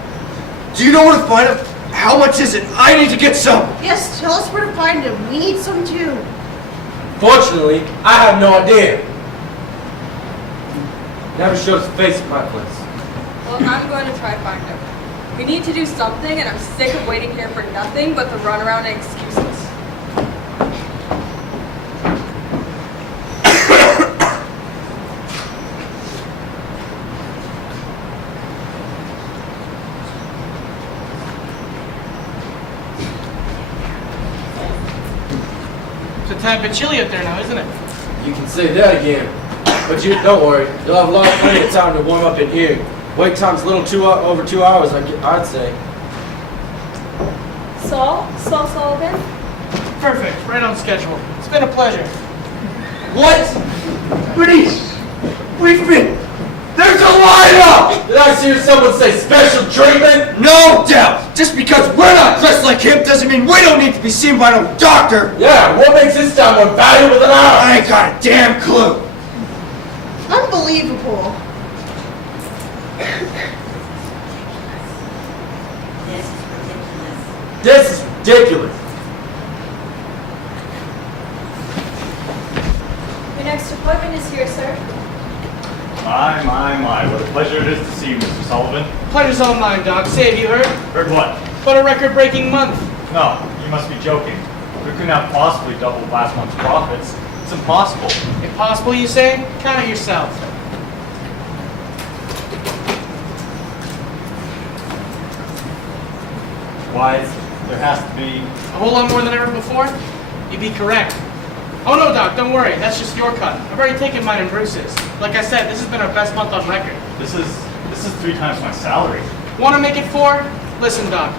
Do you know where to find it? How much is it? I need to get some. Yes, tell us where to find him. We need some too. Fortunately, I have no idea. Never showed his face at my place. Well, I'm going to try find him. We need to do something, and I'm sick of waiting here for nothing but the runaround and excuses. It's a tad bit chilly up there now, isn't it? You can say that again. But you don't worry, you'll have plenty of time to warm up in here. Wait time's a little over 2 hours, I'd say. Saul Sullivan? Perfect, right on schedule. It's been a pleasure. What? Bernice! There's a lineup! Did I hear someone say special treatment? No doubt! Just because we're not dressed like him doesn't mean we don't need to be seen by no doctor! Yeah, what makes his time more valuable than ours? I ain't got a damn clue! Unbelievable. This is ridiculous. Your next appointment is here, sir. My, what a pleasure it is to see you, Mr. Sullivan. Pleasure's all mine, Doc. Say, have you heard? Heard what? But a record-breaking month. No, you must be joking. We could not possibly double last month's profits. It's impossible. Impossible, you say? Count it yourself. Why, there has to be... A whole lot more than ever before? You'd be correct. Oh no, Doc, don't worry. That's just your cut. I've already taken mine and Bruce's. Like I said, this has been our best month on record. This is 3 times my salary. Want to make it 4? Listen, Doc.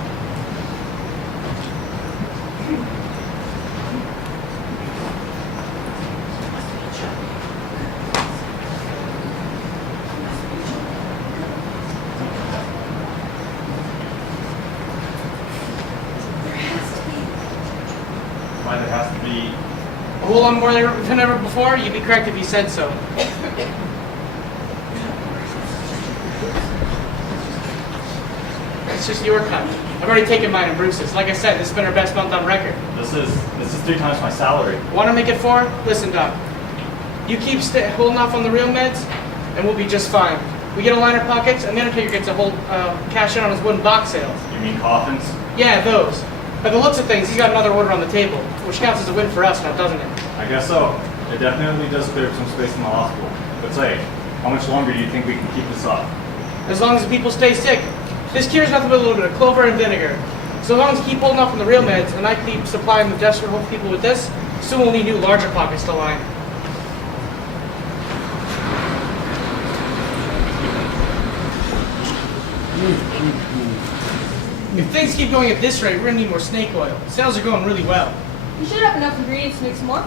Why, there has to be... A whole lot more than ever before? You'd be correct if you said so. It's just your cut. I've already taken mine and Bruce's. Like I said, this has been our best month on record. This is 3 times my salary. Want to make it 4? Listen, Doc. You keep holding off on the real meds, and we'll be just fine. We get a liner pockets, and the undertaker gets a whole cash in on his wooden box sales. You mean coffins? Yeah, those. By the looks of things, he's got another order on the table, which counts as a win for us now, doesn't it? I guess so. It definitely does clear up some space in the hospital. But say, how much longer do you think we can keep this up? As long as the people stay sick. This cure is nothing but a little bit of clover and vinegar. So long as you keep holding off on the real meds, and I keep supplying the desperate hope people with this, soon we'll need new larger pockets to line. If things keep going at this rate, we're gonna need more snake oil. Sales are going really well. You should have enough ingredients to make some more.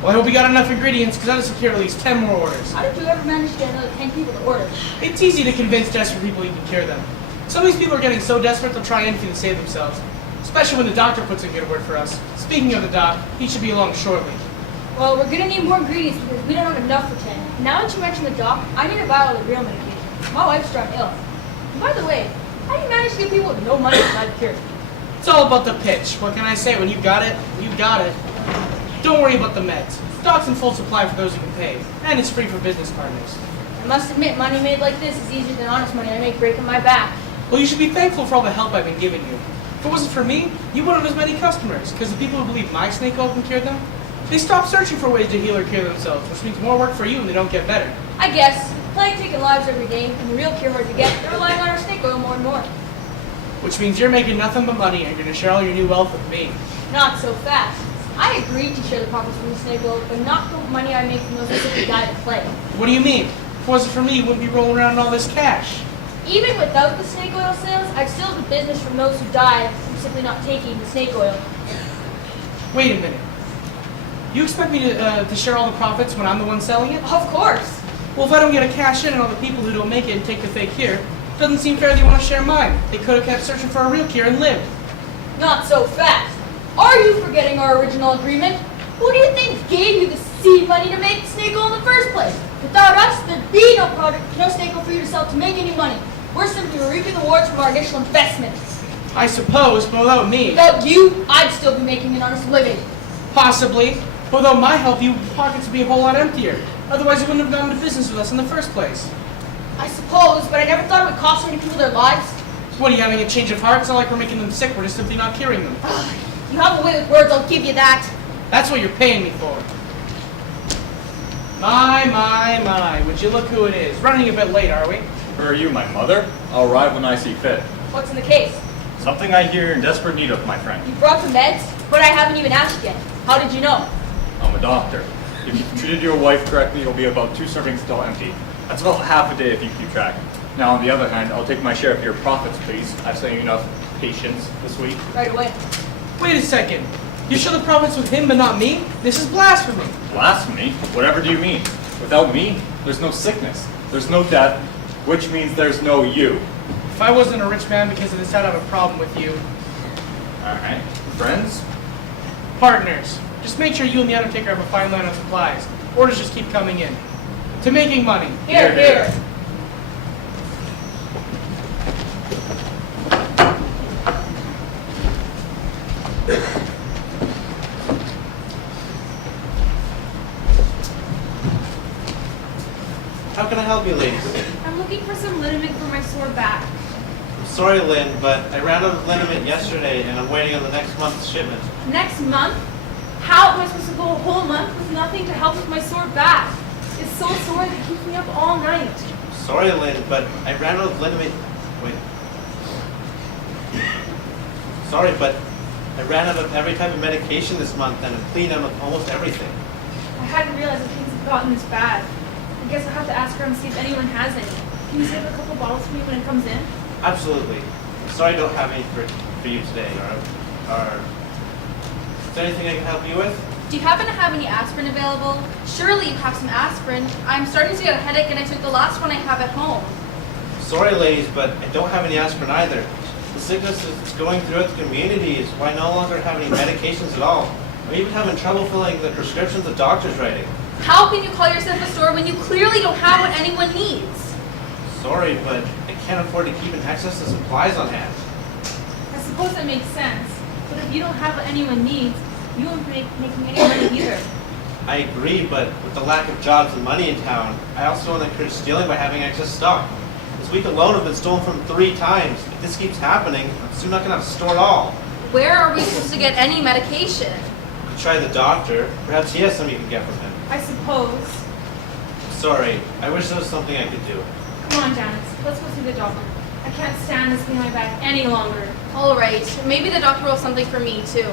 Well, I hope we got enough ingredients, because that'll secure at least 10 more orders. How did you ever manage to get another 10 people to order? It's easy to convince desperate people you can cure them. Some of these people are getting so desperate they'll try anything to save themselves. Especially when the doctor puts in a good word for us. Speaking of the doc, he should be along shortly. Well, we're gonna need more ingredients because we don't have enough for 10. Now that you mention the doc, I need a vial of the real medication. My wife's struck ill. And by the way, how do you manage to get people with no money to buy the cure? It's all about the pitch. What can I say? When you got it, you got it. Don't worry about the meds. Stock's in full supply for those who can pay. And it's free for business partners. I must admit, money made like this is easier than honest money I make breaking my back. Well, you should be thankful for all the help I've been giving you. If it wasn't for me, you wouldn't have as many customers, because the people who believe my snake oil can cure them, they stop searching for ways to heal or cure themselves, which means more work for you and they don't get better. I guess. Plague taking lives every day, and the real cure hard to get, they're relying on our snake oil more and more. Which means you're making nothing but money and you're going to share all your new wealth with me. Not so fast. I agreed to share the profits from the snake oil, but not the money I make from those who simply died of plague. What do you mean? If it wasn't for me, you wouldn't be rolling around in all this cash. Even without the snake oil sales, I've still the business from those who died from simply not taking the snake oil. Wait a minute. You expect me to share all the profits when I'm the one selling it? Of course. Well, if I don't get a cash in and all the people who don't make it and take the fake cure, it doesn't seem fair they want to share mine. They could have kept searching for a real cure and lived. Not so fast. Are you forgetting our original agreement? Who do you think gave you the seed money to make the snake oil in the first place? Without us, there'd be no product, no snake oil for you to sell to make any money. We're simply reaping the rewards from our initial investment. I suppose, but without me. Without you, I'd still be making an honest living. Possibly. But without my help, your pockets would be a whole lot emptier. Otherwise, you wouldn't have gone into business with us in the first place. I suppose, but I never thought it would cost so many people their lives. What, are you having a change of heart? It's not like we're making them sick, we're just simply not curing them. You have a way with words, I'll give you that. That's what you're paying me for. My. Would you look who it is? Running a bit late, are we? Who are you, my mother? I'll arrive when I see fit. What's in the case? Something I hear you're in desperate need of, my friend. You brought the meds, but I haven't even asked yet. How did you know? I'm a doctor. If you've treated your wife correctly, you'll be about 2 servings still empty. That's about half a day if you keep track. Now, on the other hand, I'll take my share of your profits, please. I've seen enough patients this week. Right away. Wait a second. You share the profits with him but not me? This is blasphemy. Blasphemy? Whatever do you mean? Without me, there's no sickness. There's no death, which means there's no you. If I wasn't a rich man because of this, I'd have a problem with you. Alright. Friends? Partners. Just make sure you and the Undertaker have a fine line on supplies. Orders just keep coming in. To making money. Here, here. How can I help you, ladies? I'm looking for some liniment for my sore back. I'm sorry, Lynn, but I ran out of liniment yesterday, and I'm waiting on the next month's shipment. Next month? How am I supposed to go a whole month with nothing to help with my sore back? It's so sore that it keeps me up all night. Sorry, Lynn, but I ran out of liniment. Wait. Sorry, but I ran out of every type of medication this month, and I'm clean out of almost everything. I hadn't realized that things had gotten this bad. I guess I'll have to ask her and see if anyone has any. Can you save a couple bottles for me when it comes in? Absolutely. Sorry I don't have any for you today, or is there anything I can help you with? Do you happen to have any aspirin available? Surely you have some aspirin. I'm starting to get a headache and I took the last one I have at home. Sorry, ladies, but I don't have any aspirin either. The sickness that's going throughout the community is why I no longer have any medications at all. I'm even having trouble filling the prescriptions the doctor's writing. How can you call yourself a store when you clearly don't have what anyone needs? Sorry, but I can't afford to keep an excess of supplies on hand. I suppose that makes sense. But if you don't have what anyone needs, you won't be making any money either. I agree, but with the lack of jobs and money in town, I also don't encourage stealing by having excess stock. This week alone I've been stolen from 3 times. If this keeps happening, I'm soon not going to have a store at all. where are we supposed to get any medication? Try the doctor. Perhaps he has some you can get from him. I suppose. Sorry, I wish there was something I could do. Come on, Janice. Let's go see the doctor. I can't stand this behind my back any longer. All right, maybe the doctor will have something for me too.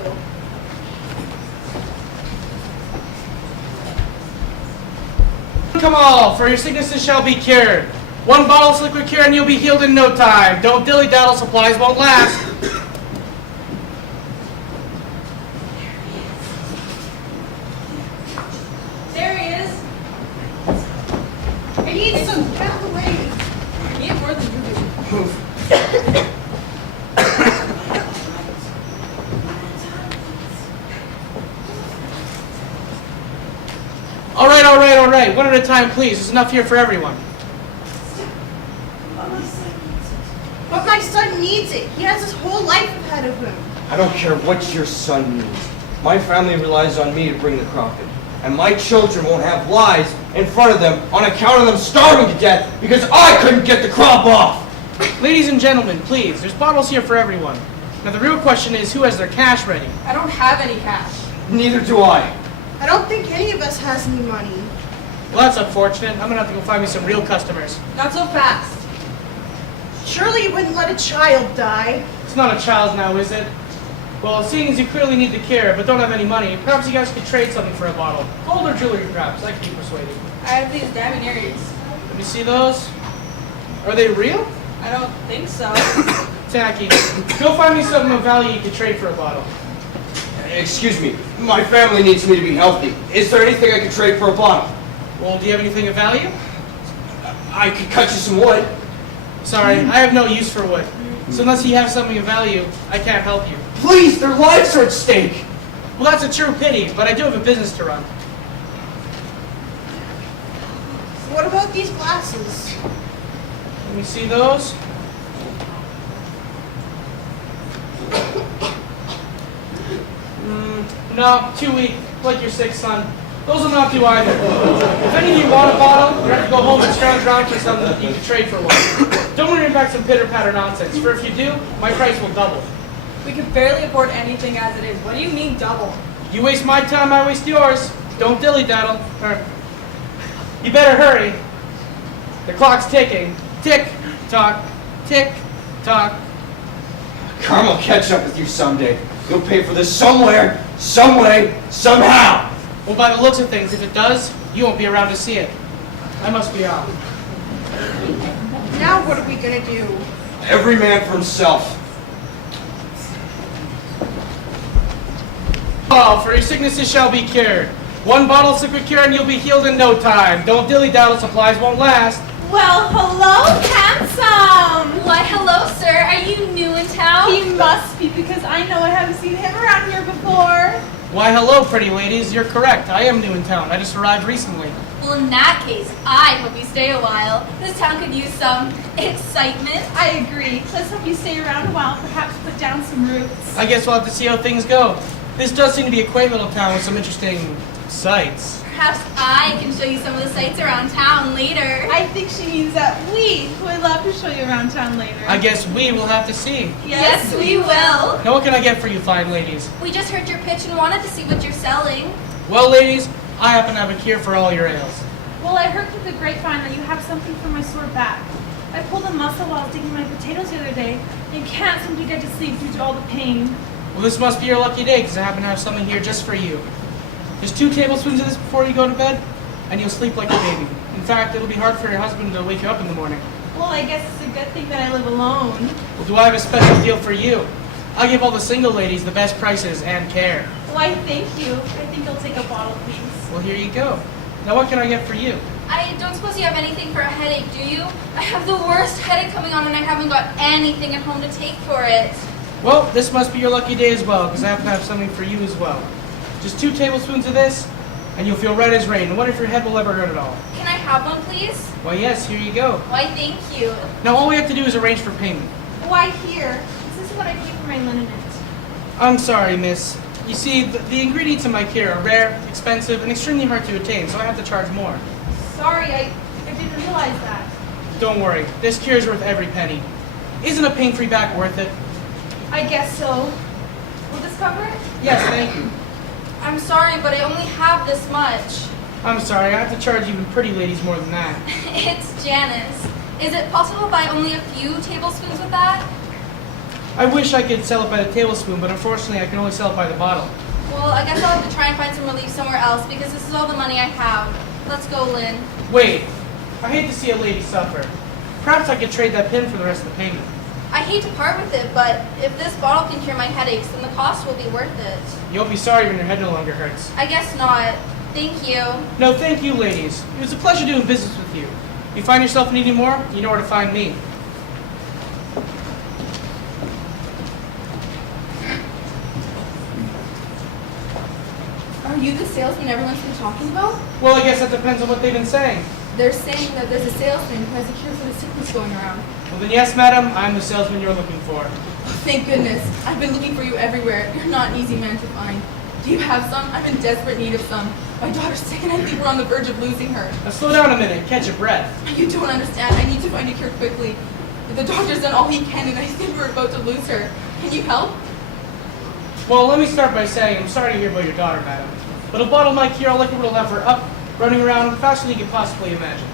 Come all, for your sicknesses shall be cured. One bottle of liquid cure and you'll be healed in no time. Don't dilly-daddle, supplies won't last. There he is. I need some. Get out of the way. I need more than you do. All right. One at a time, please. There's enough here for everyone. But my son needs it. He has his whole life ahead of him. I don't care what your son needs. My family relies on me to bring the crop in. And my children won't have lies in front of them on account of them starving to death because I couldn't get the crop off. Ladies and gentlemen, please. There's bottles here for everyone. Now the real question is, who has their cash ready? I don't have any cash. Neither do I. I don't think any of us has any money. Well, that's unfortunate. I'm gonna have to go find me some real customers. Not so fast. Surely you wouldn't let a child die. It's not a child now, is it? Well, seeing as you clearly need the care, but don't have any money, perhaps you guys could trade something for a bottle. Gold or jewelry, perhaps. I can be persuaded. I have these diamond earrings. Let me see those. Are they real? I don't think so. Tacky. Go find me something of value you could trade for a bottle. Excuse me, my family needs me to be healthy. Is there anything I can trade for a bottle? Well, do you have anything of value? I could cut you some wood. Sorry, I have no use for wood. So unless you have something of value, I can't help you. Please, their lives are at stake. Well, that's a true pity, but I do have a business to run. What about these glasses? Let me see those. No, too weak, like your sick son. Those will not do either. If any of you want a bottle, you have to go home and scrounge around for something that you can trade for one. Don't bring back some pitter-patter nonsense, for if you do, my price will double. We can barely afford anything as it is. What do you mean double? You waste my time, I waste yours. Don't dilly-daddle. You better hurry. The clock's ticking. Tick-tock, tick-tock. Karma will catch up with you someday. You'll pay for this somewhere, some way, somehow. Well, by the looks of things, if it does, you won't be around to see it. I must be off. Now what are we gonna do? Every man for himself. Oh, for your sicknesses shall be cured. One bottle of liquid cure and you'll be healed in no time. Don't dilly-daddle, supplies won't last. Well, hello, handsome! Why, hello, sir. Are you new in town? He must be, because I know I haven't seen him around here before. Why, hello, pretty ladies. You're correct. I am new in town. I just arrived recently. Well, in that case, I hope you stay a while. This town could use some excitement. I agree. Let's hope you stay around a while, perhaps put down some roots. I guess we'll have to see how things go. This does seem to be a quaint little town with some interesting sights. Perhaps I can show you some of the sights around town later. I think she means that we would love to show you around town later. I guess we will have to see. Yes, we will. Now what can I get for you fine ladies? We just heard your pitch and wanted to see what you're selling. Well, ladies, I happen to have a cure for all your ails. Well, I heard through the grapevine that you have something for my sore back. I pulled a muscle while I was digging my potatoes the other day and can't seem to get to sleep due to all the pain. Well, this must be your lucky day because I happen to have something here just for you. Just 2 tablespoons of this before you go to bed, and you'll sleep like a baby. In fact, it'll be hard for your husband to wake you up in the morning. Well, I guess it's a good thing that I live alone. Well, do I have a special deal for you? I give all the single ladies the best prices and care. Why, thank you. I think I'll take a bottle, please. Well, here you go. Now what can I get for you? I don't suppose you have anything for a headache, do you? I have the worst headache coming on and I haven't got anything at home to take for it. Well, this must be your lucky day as well, because I happen to have something for you as well. Just 2 tablespoons of this, and you'll feel right as rain. I wonder if your head will ever hurt at all. Can I have one, please? Why, yes, here you go. Why, thank you. Now all we have to do is arrange for payment. Why, here. This is what I paid for my linen knit. I'm sorry, miss. You see, the ingredients in my cure are rare, expensive, and extremely hard to attain, so I have to charge more. Sorry, I didn't realize that. Don't worry, this cure is worth every penny. Isn't a pain-free back worth it? I guess so. Will this cover it? Yes, thank you. I'm sorry, but I only have this much. I'm sorry, I have to charge even pretty ladies more than that. It's Janice. Is it possible to buy only a few tablespoons with that? I wish I could sell it by the tablespoon, but unfortunately I can only sell it by the bottle. Well, I guess I'll have to try and find some relief somewhere else because this is all the money I have. Let's go, Lynn. Wait, I hate to see a lady suffer. Perhaps I could trade that pin for the rest of the payment. I hate to part with it, but if this bottle can cure my headaches, then the cost will be worth it. You'll be sorry when your head no longer hurts. I guess not. Thank you. No, thank you, ladies. It was a pleasure doing business with you. If you find yourself needing more, you know where to find me. Are you the salesman everyone's been talking about? Well, I guess that depends on what they've been saying. They're saying that there's a salesman who has a cure for the sickness going around. Well, then yes, madam, I'm the salesman you're looking for. Oh, thank goodness. I've been looking for you everywhere. You're not an easy man to find. Do you have some? I'm in desperate need of some. My daughter's sick and I think we're on the verge of losing her. Now slow down a minute, catch your breath. You don't understand. I need to find a cure quickly. The doctor's done all he can and I think we're about to lose her. Can you help? Well, let me start by saying I'm sorry to hear about your daughter, madam. But a bottle of my cure liquid will have her up, running around faster than you can possibly imagine.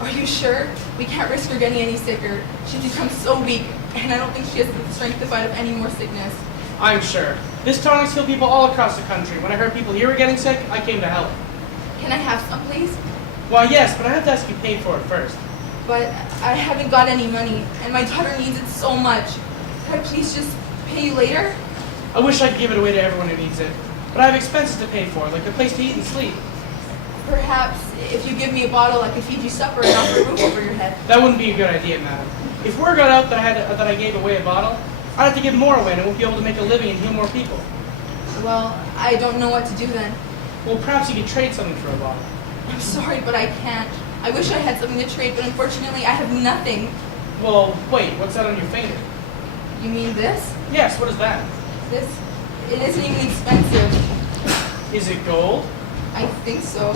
Are you sure? We can't risk her getting any sicker. She's become so weak, and I don't think she has the strength to fight off any more sickness. I'm sure. This tonic's healed people all across the country. When I heard people here were getting sick, I came to help. Can I have some, please? Why, yes, but I have to ask you paid for it first. But I haven't got any money, and my daughter needs it so much. Could I please just pay you later? I wish I could give it away to everyone who needs it. But I have expenses to pay for, like a place to eat and sleep. Perhaps if you give me a bottle, I could feed you supper and offer a roof over your head. That wouldn't be a good idea, madam. If word got out that I gave away a bottle, I'd have to give more away and I won't be able to make a living and heal more people. Well, I don't know what to do then. Well, perhaps you could trade something for a bottle. I'm sorry, but I can't. I wish I had something to trade, but unfortunately I have nothing. Well, wait, what's that on your finger? You mean this? Yes, what is that? This? It isn't even expensive. Is it gold? I think so.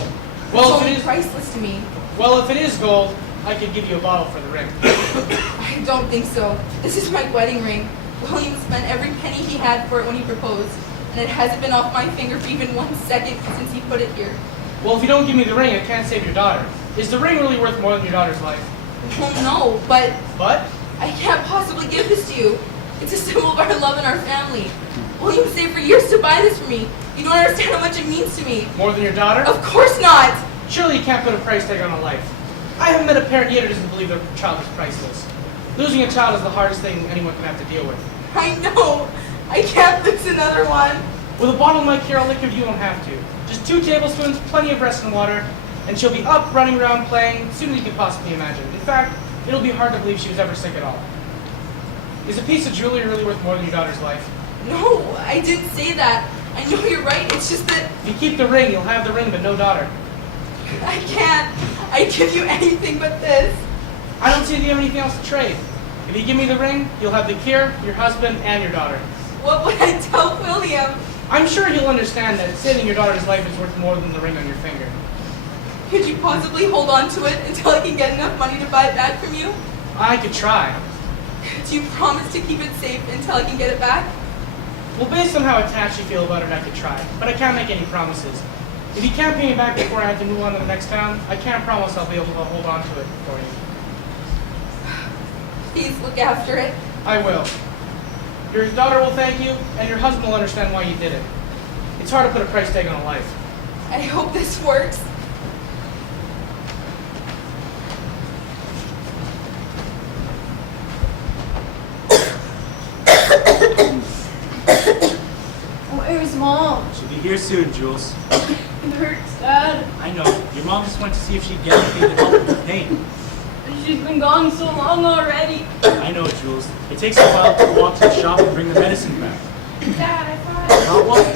Well, it's if only it is priceless to me. Well, if it is gold, I could give you a bottle for the ring. I don't think so. This is my wedding ring. William spent every penny he had for it when he proposed, and it hasn't been off my finger for even 1 second since he put it here. Well, if you don't give me the ring, I can't save your daughter. Is the ring really worth more than your daughter's life? Well, no, but But? I can't possibly give this to you. It's a symbol of our love and our family. William saved for years to buy this for me. You don't understand how much it means to me. More than your daughter? Of course not! Surely you can't put a price tag on a life. I haven't met a parent yet who doesn't believe their child is priceless. Losing a child is the hardest thing anyone can have to deal with. I know. I can't lose another one. With a bottle of my Carol liquid, you don't have to. Just 2 tablespoons, plenty of rest and water, and she'll be up, running around, playing, sooner than you can possibly imagine. In fact, it'll be hard to believe she was ever sick at all. Is a piece of jewelry really worth more than your daughter's life? No, I didn't say that. I know you're right. It's just that If you keep the ring, you'll have the ring, but no daughter. I can't. I'd give you anything but this. I don't see that you have anything else to trade. If you give me the ring, you'll have the cure, your husband, and your daughter. What would I tell William? I'm sure he'll understand that saving your daughter's life is worth more than the ring on your finger. Could you possibly hold on to it until I can get enough money to buy it back from you? I could try. Do you promise to keep it safe until I can get it back? Well, based on how attached you feel about it, I could try. But I can't make any promises. If you can't pay me back before I have to move on to the next town, I can't promise I'll be able to hold on to it for you. Please look after it. I will. Your daughter will thank you, and your husband will understand why you did it. It's hard to put a price tag on a life. I hope this works. Where's Mom? She'll be here soon, Jules. It hurts, Dad. I know. Your mom just went to see if she'd get anything to help with the pain. She's been gone so long already. I know, Jules. It takes a while to walk to the shop and bring the medicine back. Dad, I thought... Not what?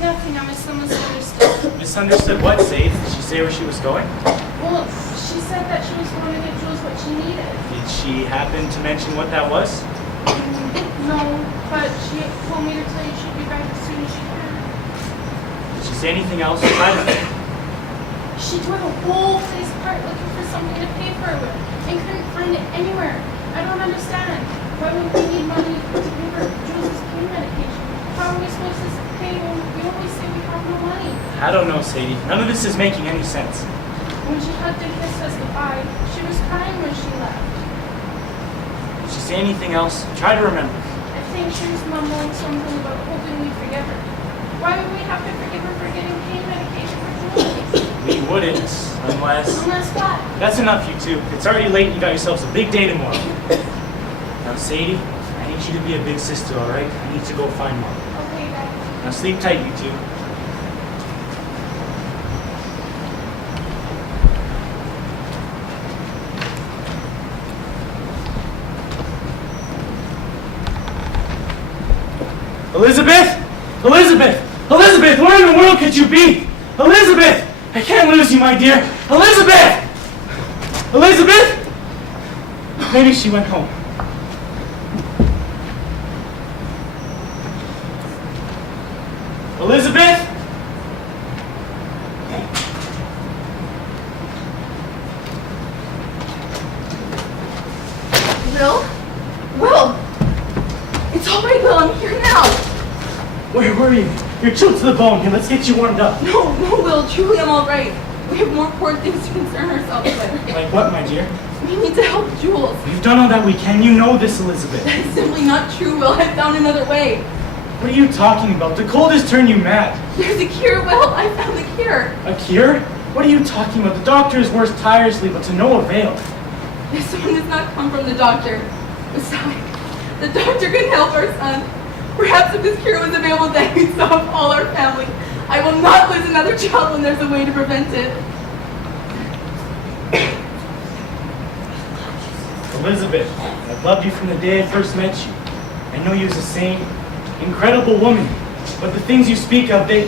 Nothing, I misunderstood. Misunderstood what, Sade? Did she say where she was going? Well, she said that she was going to get Jules what she needed. Did she happen to mention what that was? No, but she told me to tell you she'd be back as soon as she can. Did she say anything else aside of it? She tore the whole place apart looking for something to pay for it with and couldn't find it anywhere. I don't understand. Why would we need money to pay for Jules' pain medication? How How are we supposed to pay when we always say we have no money? I don't know, Sadie. None of this is making any sense. When she hugged and kissed us goodbye, she was crying when she left. Did she say anything else? Try to remember. I think she was mumbling something about hoping we forgive her. Why would we have to forgive her for getting pain medication for Julie? We wouldn't, unless... Unless what? That's enough, you two. It's already late and you got yourselves a big day tomorrow. Now, Sadie, I need you to be a big sister, alright? I need to go find Mom. Okay, Dad. Now sleep tight, you two. Elizabeth! Elizabeth! Elizabeth! Where in the world could you be? Elizabeth! I can't lose you, my dear. Elizabeth! Elizabeth! Maybe she went home. Elizabeth? Will! It's all right, Will. I'm here now. Where were you? You're chilled to the bone. Here, let's get you warmed up. No, Will. Truly, I'm all right. We have more important things to concern ourselves with. Like what, my dear? We need to help Jules. We've done all that we can. You know this, Elizabeth. That is simply not true, Will. I found another way. What are you talking about? The cold has turned you mad. There's a cure, Will. I found the cure. A cure? What are you talking about? The doctor has worked tirelessly, but to no avail. This one does not come from the doctor. Besides, the doctor couldn't help our son. Perhaps if this cure was available, then we'd solve all our family. I will not lose another child when there's a way to prevent it. Elizabeth, I've loved you from the day I first met you. I know you as a sane, incredible woman. But the things you speak of, they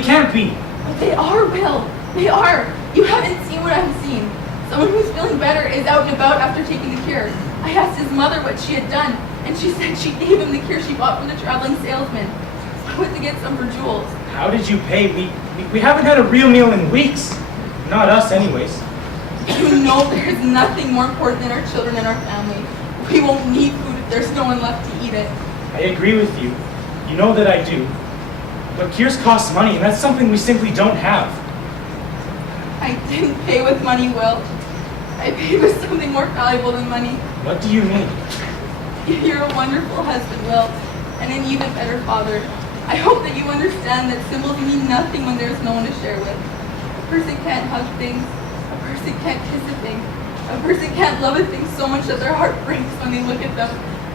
can't be. But they are, Will. They are. You haven't seen what I've seen. Someone who's feeling better is out and about after taking the cure. I asked his mother what she had done, and she said she gave him the cure she bought from the traveling salesman. So I went to get some for Jules. How did you pay? We haven't had a real meal in weeks. Not us, anyways. You know there's nothing more important than our children and our family. We won't need food if there's no one left to eat it. I agree with you. You know that I do. But cures cost money, and that's something we simply don't have. I didn't pay with money, Will. I paid with something more valuable than money. What do you mean? You're a wonderful husband, Will, and an even better father. I hope that you understand that symbols mean nothing when there's no one to share with. A person can't hug things. A person can't kiss a thing. A person can't love a thing so much that their heart breaks when they look at them.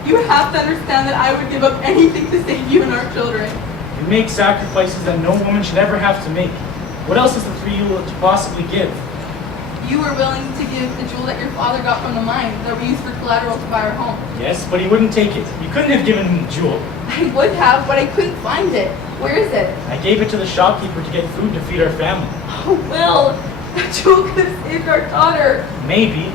You have to understand that I would give up anything to save you and our children. You make sacrifices that no woman should ever have to make. What else is there for you to possibly give? You were willing to give the jewel that your father got from the mine that we used for collateral to buy our home. Yes, but he wouldn't take it. You couldn't have given him the jewel. I would have, but I couldn't find it. Where is it? I gave it to the shopkeeper to get food to feed our family. Oh, Will, that jewel could have saved our daughter. Maybe.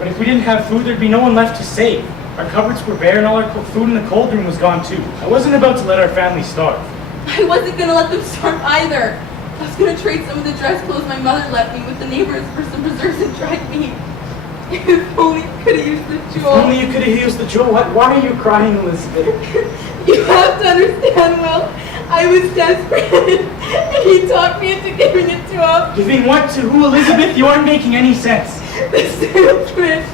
But if we didn't have food, there'd be no one left to save. Our cupboards were bare and all our food in the cold room was gone too. I wasn't about to let our family starve. I wasn't going to let them starve either. I was going to trade some of the dress clothes my mother left me with the neighbors for some preserves and dried meat. If only you could have used the jewel. If only you could have used the jewel. Why are you crying, Elizabeth? You have to understand, Will. I was desperate, and he talked me into giving it to him. Giving what to who, Elizabeth? You aren't making any sense. The salesman.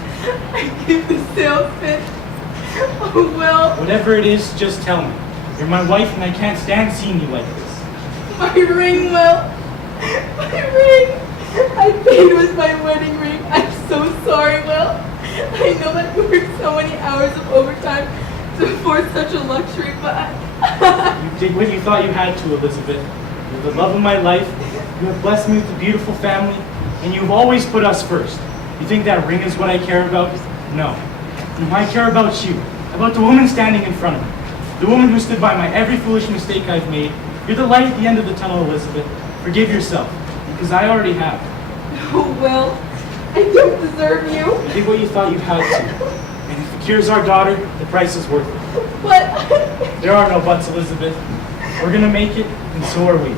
I gave the salesman. Oh, Will. Whatever it is, just tell me. You're my wife, and I can't stand seeing you like this. My ring, Will. My ring. I paid with my wedding ring. I'm so sorry, Will. I know that you worked so many hours of overtime to afford such a luxury, but You did what you thought you had to, Elizabeth. You're the love of my life. You have blessed me with a beautiful family, and you've always put us first. You think that ring is what I care about? No. No, I care about you. About the woman standing in front of me. The woman who stood by my every foolish mistake I've made. You're the light at the end of the tunnel, Elizabeth. Forgive yourself, because I already have. oh, Will. I don't deserve you. You did what you thought you had to. And if it cures our daughter, the price is worth it. But There are no buts, Elizabeth. We're gonna make it, and so are we.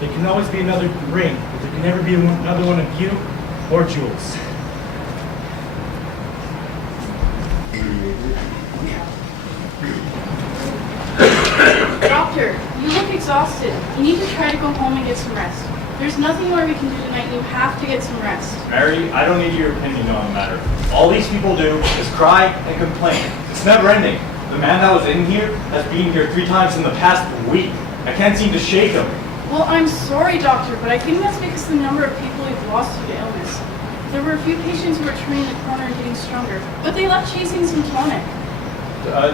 There can always be another ring, but there can never be another one of you or Jules. exhausted. You need to try to go home and get some rest. There's nothing more we can do tonight. You have to get some rest. Mary, I don't need your opinion on the matter. All these people do is cry and complain. It's never ending. The man that was in here has been here 3 times in the past week. I can't seem to shake him. Well, I'm sorry, doctor, but I think that's because the number of people we've lost due to illness. There were a few patients who were turning the corner and getting stronger, but they left chasing some tonic.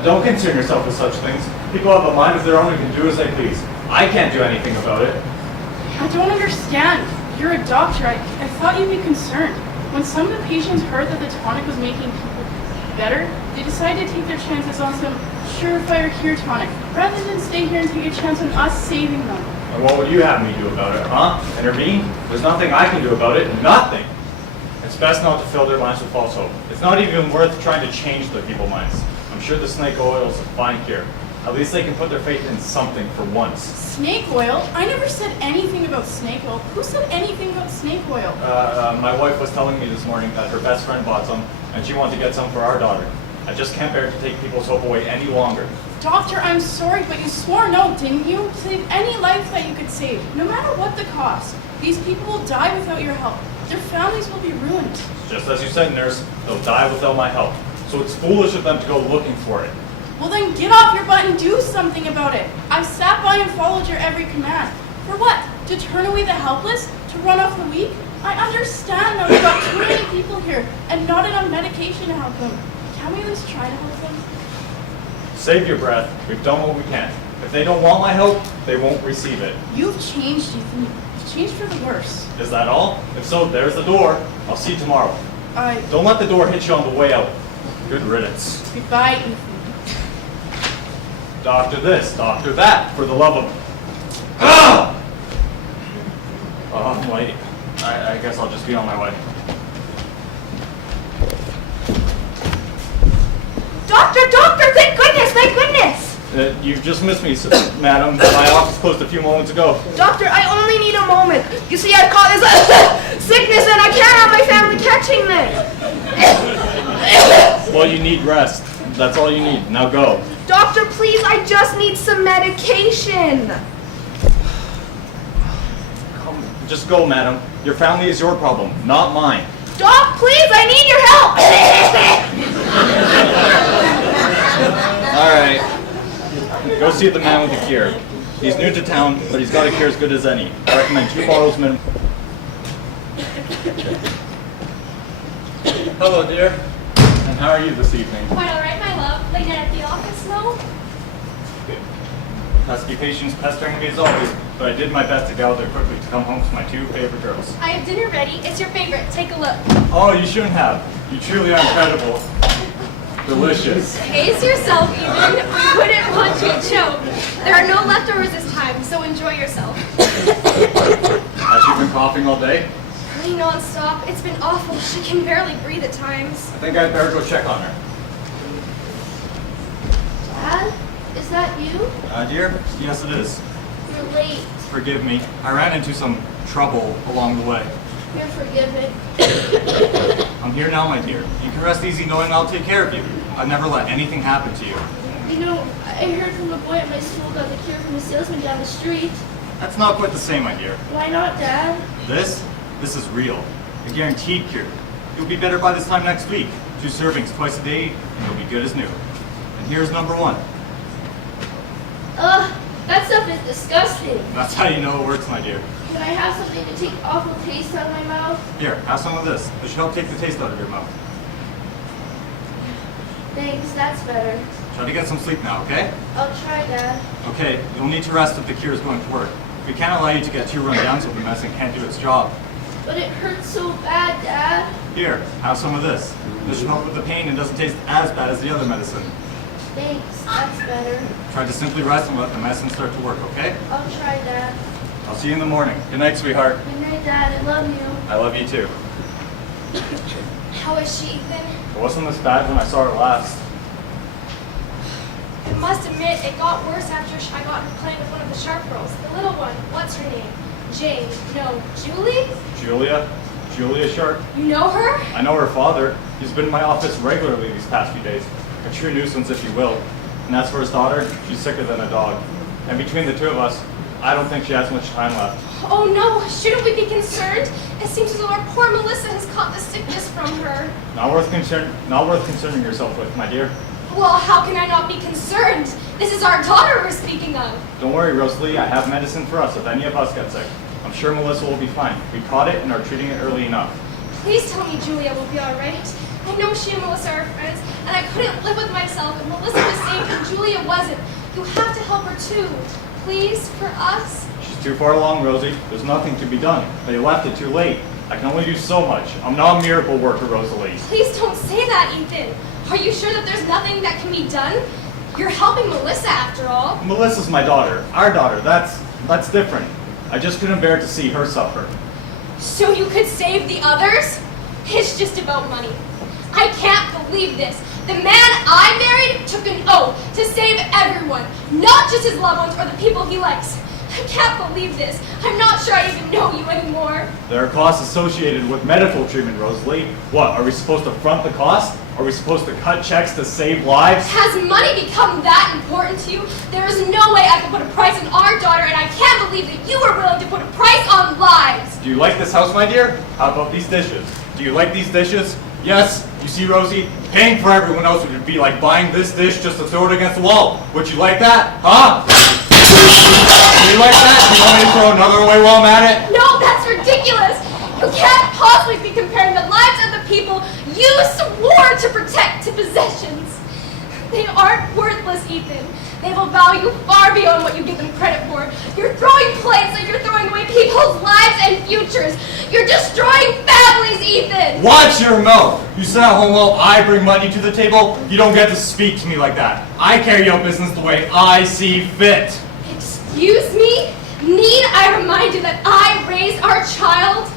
Don't concern yourself with such things. People have a mind of their own and can do as they please. I can't do anything about it. I don't understand. You're a doctor. I thought you'd be concerned. When some of the patients heard that the tonic was making people better, they decided to take their chances on some surefire cure tonic, rather than stay here and take a chance on us saving them. And what would you have me do about it, huh? Intervene? There's nothing I can do about it. Nothing. It's best not to fill their minds with false hope. It's not even worth trying to change the people's minds. I'm sure the snake oil is a fine cure. At least they can put their faith in something for once. Snake oil? I never said anything about snake oil. Who said anything about snake oil? My wife was telling me this morning that her best friend bought some, and she wanted to get some for our daughter. I just can't bear to take people's hope away any longer. Doctor, I'm sorry, but you swore an oath, didn't you? To save any life that you could save, no matter what the cost. These people will die without your help. Their families will be ruined. Just as you said, nurse, they'll die without my help. So it's foolish of them to go looking for it. Well then get off your butt and do something about it. I've sat by and followed your every command. For what? To turn away the helpless? To run off the weak? I understand now we've got too many people here and not enough medication to help them. Can we at least try to help them? Save your breath. We've done what we can. If they don't want my help, they won't receive it. You've changed, Ethan. You've changed for the worse. Is that all? If so, there's the door. I'll see you tomorrow. I... Don't let the door hit you on the way out. Good riddance. Goodbye, Ethan. Doctor this, doctor that, for the love of... Ah! Oh, I'm late. I guess I'll just be on my way. Doctor, thank goodness! You've just missed me, madam. My office closed a few moments ago. Doctor, I only need a moment. You see, I've caught this sickness and I can't have my family catching this. Well, you need rest. That's all you need. Now go. Doctor, please, I just need some medication. Just go, madam. Your family is your problem, not mine. Doc, please, I need your help. All right. Go see the man with the cure. He's new to town, but he's got a cure as good as any. I recommend 2 bottles minimum. Hello, dear. And how are you this evening? Quite all right, my love. Late night at the office, no? Pesky patients pestering me as always, but I did my best to get out there quickly to come home to my 2 favorite girls. I have dinner ready. It's your favorite. Take a look. Oh, you shouldn't have. You truly are incredible. Delicious. Pace yourself, even. We wouldn't want you to choke. There are no leftovers this time, so enjoy yourself. Has she been coughing all day? Really non-stop. It's been awful. She can barely breathe at times. I think I'd better go check on her. Dad? Is that you? Dear? Yes, it is. You're late. Forgive me. I ran into some trouble along the way. You're forgiven. I'm here now, my dear. You can rest easy knowing I'll take care of you. I've never let anything happen to you. You know, I heard from the boy at my school got the cure from the salesman down the street. That's not quite the same, my dear. Why not, Dad? This is real. A guaranteed cure. You'll be better by this time next week. 2 servings twice a day, and you'll be good as new. And here's number 1. Ugh, that stuff is disgusting. That's how you know it works, my dear. Can I have something to take awful taste out of my mouth? Here, have some of this. This should help take the taste out of your mouth. Thanks, that's better. Try to get some sleep now, okay? I'll try, Dad. Okay, you'll need to rest if the cure is going to work. We can't allow you to get too run down so the medicine can't do its job. But it hurts so bad, Dad. Here, have some of this. This should help with the pain and doesn't taste as bad as the other medicine. Thanks, that's better. Try to simply rest and let the medicine start to work, okay? I'll try, Dad. I'll see you in the morning. Good night, sweetheart. Good night, Dad. I love you. I love you too. How is she, Ethan? It wasn't this bad when I saw her last. I must admit, it got worse after I got her playing with one of the sharp girls. The little one. What's her name? Jane. No, Julie? Julia? Julia Sharp? You know her? I know her father. He's been in my office regularly these past few days. A true nuisance, if you will. And as for his daughter, she's sicker than a dog. And between the 2 of us, I don't think she has much time left. Oh no, shouldn't we be concerned? It seems as though our poor Melissa has caught the sickness from her. Not worth concerning yourself with, my dear. Well, how can I not be concerned? This is our daughter we're speaking of. Don't worry, Rosalie, I have medicine for us if any of us get sick. I'm sure Melissa will be fine. We caught it and are treating it early enough. Please tell me Julia will be alright. I know she and Melissa are friends, and I couldn't live with myself if Melissa was safe and Julia wasn't. You have to help her too. Please, for us. She's too far along, Rosie. There's nothing to be done. They left it too late. I can only do so much. I'm not a miracle worker, Rosalie. Please don't say that, Ethan. Are you sure that there's nothing that can be done? You're helping Melissa after all. Melissa's my daughter. Our daughter. That's different. I just couldn't bear to see her suffer. So you could save the others? It's just about money. I can't believe this. The man I married took an oath to save everyone, not just his loved ones or the people he likes. I can't believe this. I'm not sure I even know you anymore. There are costs associated with medical treatment, Rosalie. What, are we supposed to front the cost? Are we supposed to cut checks to save lives? Has money become that important to you? There is no way I can put a price on our daughter, and I can't believe that you were willing to put a price on lives. Do you like this house, my dear? How about these dishes? Do you like these dishes? Yes, you see, Rosie, paying for everyone else would be like buying this dish just to throw it against the wall. Would you like that? Huh? Do you like that? Do you want me to throw another away while I'm at it? No, that's ridiculous. You can't possibly be comparing the lives of the people you swore to protect to possessions. They aren't worthless, Ethan. They have a value far beyond what you give them credit for. You're throwing plates like you're throwing away people's lives and futures. You're destroying families, Ethan! Watch your mouth! You sit at home while I bring money to the table? You don't get to speak to me like that. I carry out business the way I see fit. Excuse me? Need I remind you that I raised our child?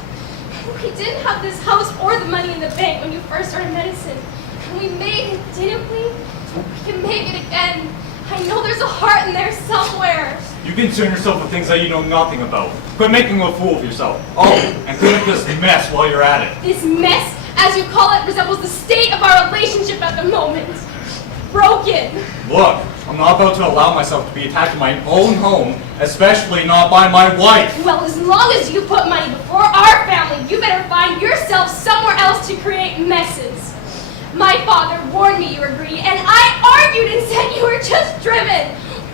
We didn't have this house or the money in the bank when you first started medicine. And we made it, didn't we? We can make it again. I know there's a heart in there somewhere. You concern yourself with things that you know nothing about. Quit making a fool of yourself. Oh, and clean up this mess while you're at it. This mess, as you call it, resembles the state of our relationship at the moment. Broken. Look, I'm not about to allow myself to be attacked in my own home, especially not by my wife. Well, as long as you put money before our family, you better find yourself somewhere else to create messes. My father warned me you were greedy, and I argued and said you were just driven.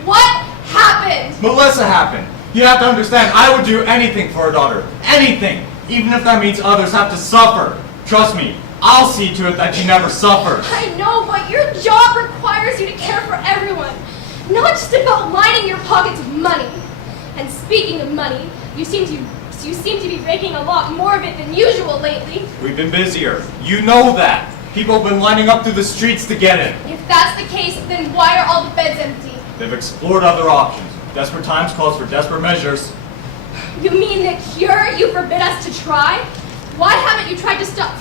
What happened? Melissa happened. You have to understand, I would do anything for a daughter. Anything. Even if that means others have to suffer. Trust me, I'll see to it that she never suffers. I know, but your job requires you to care for everyone. Not just about lining your pockets with money. And speaking of money, you seem to be making a lot more of it than usual lately. We've been busier. You know that. People have been lining up through the streets to get it. If that's the case, then why are all the beds empty? They've explored other options. Desperate times calls for desperate measures. You mean the cure you forbid us to try? Why haven't you tried to stop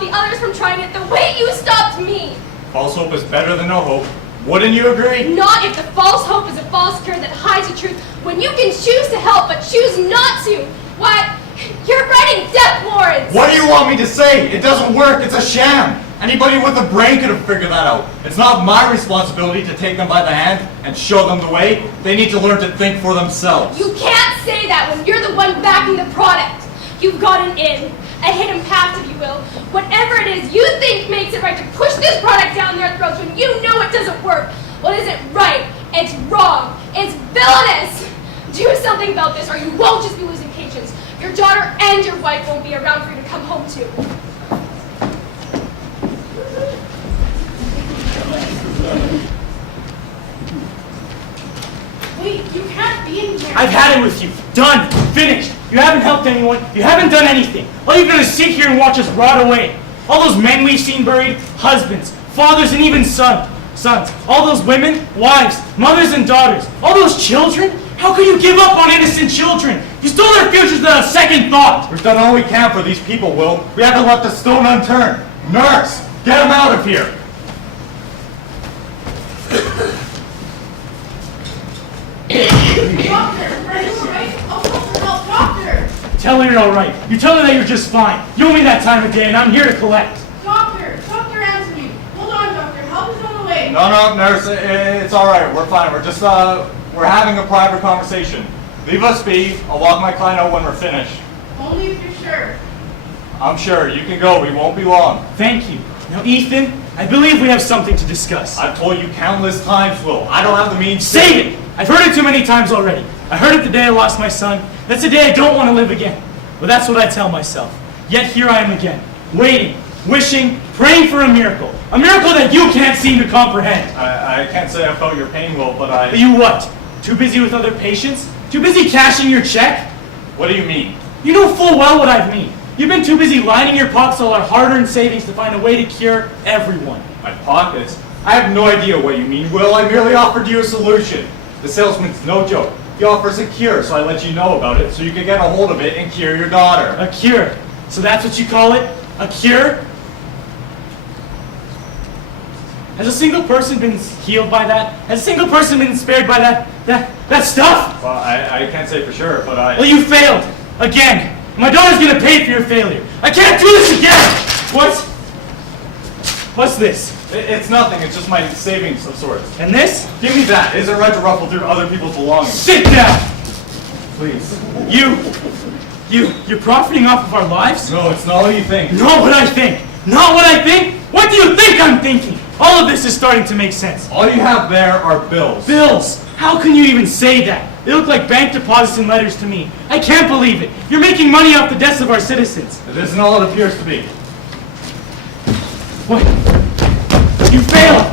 the others from trying it the way you stopped me? False hope is better than no hope. Wouldn't you agree? Not if the false hope is a false cure that hides the truth when you can choose to help but choose not to. Why, you're writing death warrants! What do you want me to say? It doesn't work. It's a sham. Anybody with a brain could have figured that out. It's not my responsibility to take them by the hand and show them the way. They need to learn to think for themselves. You can't say that when you're the one backing the product. You've got an in, a hidden path, if you will. Whatever it is you think makes it right to push this product down their throats when you know it doesn't work. Well, it isn't right. It's wrong. It's villainous. Do something about this or you won't just be losing patience. Your daughter and your wife won't be around for you to come home to. Wait, you can't be in here. I've had it with you. Done. Finished. You haven't helped anyone. You haven't done anything. All you've done is sit here and watch us rot away. All those men we've seen buried, husbands, fathers, and even sons. All those women, wives, mothers, and daughters. All those children. How could you give up on innocent children? You stole their futures without a second thought. We've done all we can for these people, Will. We haven't left a stone unturned. Nurse, get him out of here. Doctor, are you alright? I'll call for help, doctor! Tell her you're all right. You tell her that you're just fine. You owe me that time of day, and I'm here to collect. Doctor, answer me. Hold on, doctor. Help is on the way. No, nurse, it's all right. We're fine. We're just We're having a private conversation. Leave us be. I'll walk my client out when we're finished. Only if you're sure. I'm sure. You can go. We won't be long. Thank you. Now, Ethan, I believe we have something to discuss. I've told you countless times, Will. I don't have the means. Save it! I've heard it too many times already. I heard it the day I lost my son. That's the day I don't want to live again. But that's what I tell myself. Yet here I am again, waiting, wishing, praying for a miracle. A miracle that you can't seem to comprehend. I can't say I felt your pain, Will, but I... But you what? Too busy with other patients? Too busy cashing your check? What do you mean? You know full well what I mean. You've been too busy lining your pockets all our hard-earned savings to find a way to cure everyone. My pockets? I have no idea what you mean, Will. I merely offered you a solution. The salesman's no joke. He offers a cure, so I let you know about it so you can get a hold of it and cure your daughter. A cure? So that's what you call it? A cure? Has a single person been healed by that? Has a single person been spared by that stuff? Well, I can't say for sure, but I... Well, you failed. Again. My daughter's gonna pay for your failure. I can't do this again! What's this? It's nothing. It's just my savings of sorts. And this? Give me that. It isn't right to ruffle through other people's belongings. Sit down! Please. You're profiting off of our lives? No, it's not what you think. Not what I think. Not what I think? What do you think I'm thinking? All of this is starting to make sense. All you have there are bills. Bills? How can you even say that? They look like bank deposits and letters to me. I can't believe it. You're making money off the deaths of our citizens. It isn't all it appears to be. What? You failed!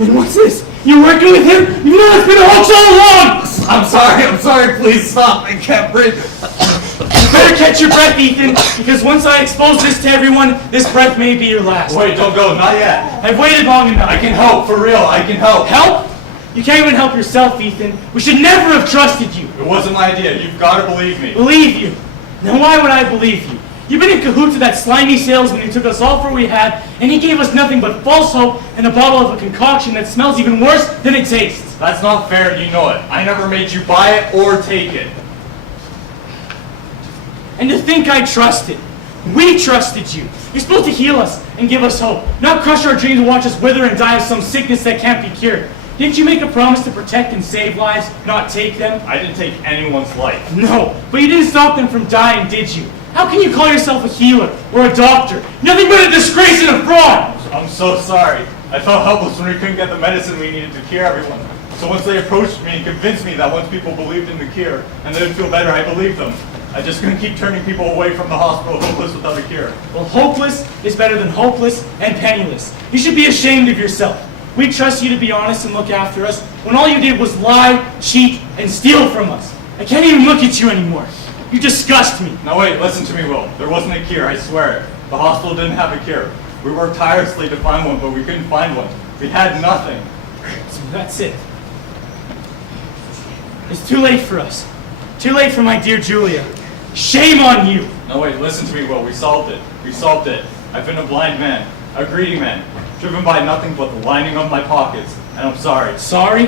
And what's this? You're working with him? You know it's been a hoax all along! I'm sorry, please stop. I can't breathe. You better catch your breath, Ethan, because once I expose this to everyone, this breath may be your last. Wait, don't go, not yet. I've waited long enough. I can help, for real, I can help. Help? You can't even help yourself, Ethan. We should never have trusted you. It wasn't my idea. You've got to believe me. Believe you? Now why would I believe you? You've been in cahoots with that slimy salesman who took us all for what we had, and he gave us nothing but false hope and a bottle of a concoction that smells even worse than it tastes. That's not fair, and you know it. I never made you buy it or take it. And to think I trusted. We trusted you. You're supposed to heal us and give us hope, not crush our dreams and watch us wither and die of some sickness that can't be cured. Didn't you make a promise to protect and save lives, not take them? I didn't take anyone's life. No, but you didn't stop them from dying, did you? How can you call yourself a healer or a doctor? Nothing but a disgrace and a fraud! I'm so sorry. I felt helpless when we couldn't get the medicine we needed to cure everyone. So once they approached me and convinced me that once people believed in the cure and they'd feel better, I believed them. I just couldn't keep turning people away from the hospital hopeless without a cure. Well, hopeless is better than hopeless and penniless. You should be ashamed of yourself. We trust you to be honest and look after us when all you did was lie, cheat, and steal from us. I can't even look at you anymore. You disgust me. Now wait, listen to me, Will. There wasn't a cure, I swear it. The hospital didn't have a cure. We worked tirelessly to find one, but we couldn't find one. We had nothing. So that's it. It's too late for us. Too late for my dear Julia. Shame on you! No wait, listen to me, Will. We solved it. We solved it. I've been a blind man, a greedy man, driven by nothing but the lining of my pockets, and I'm sorry. Sorry?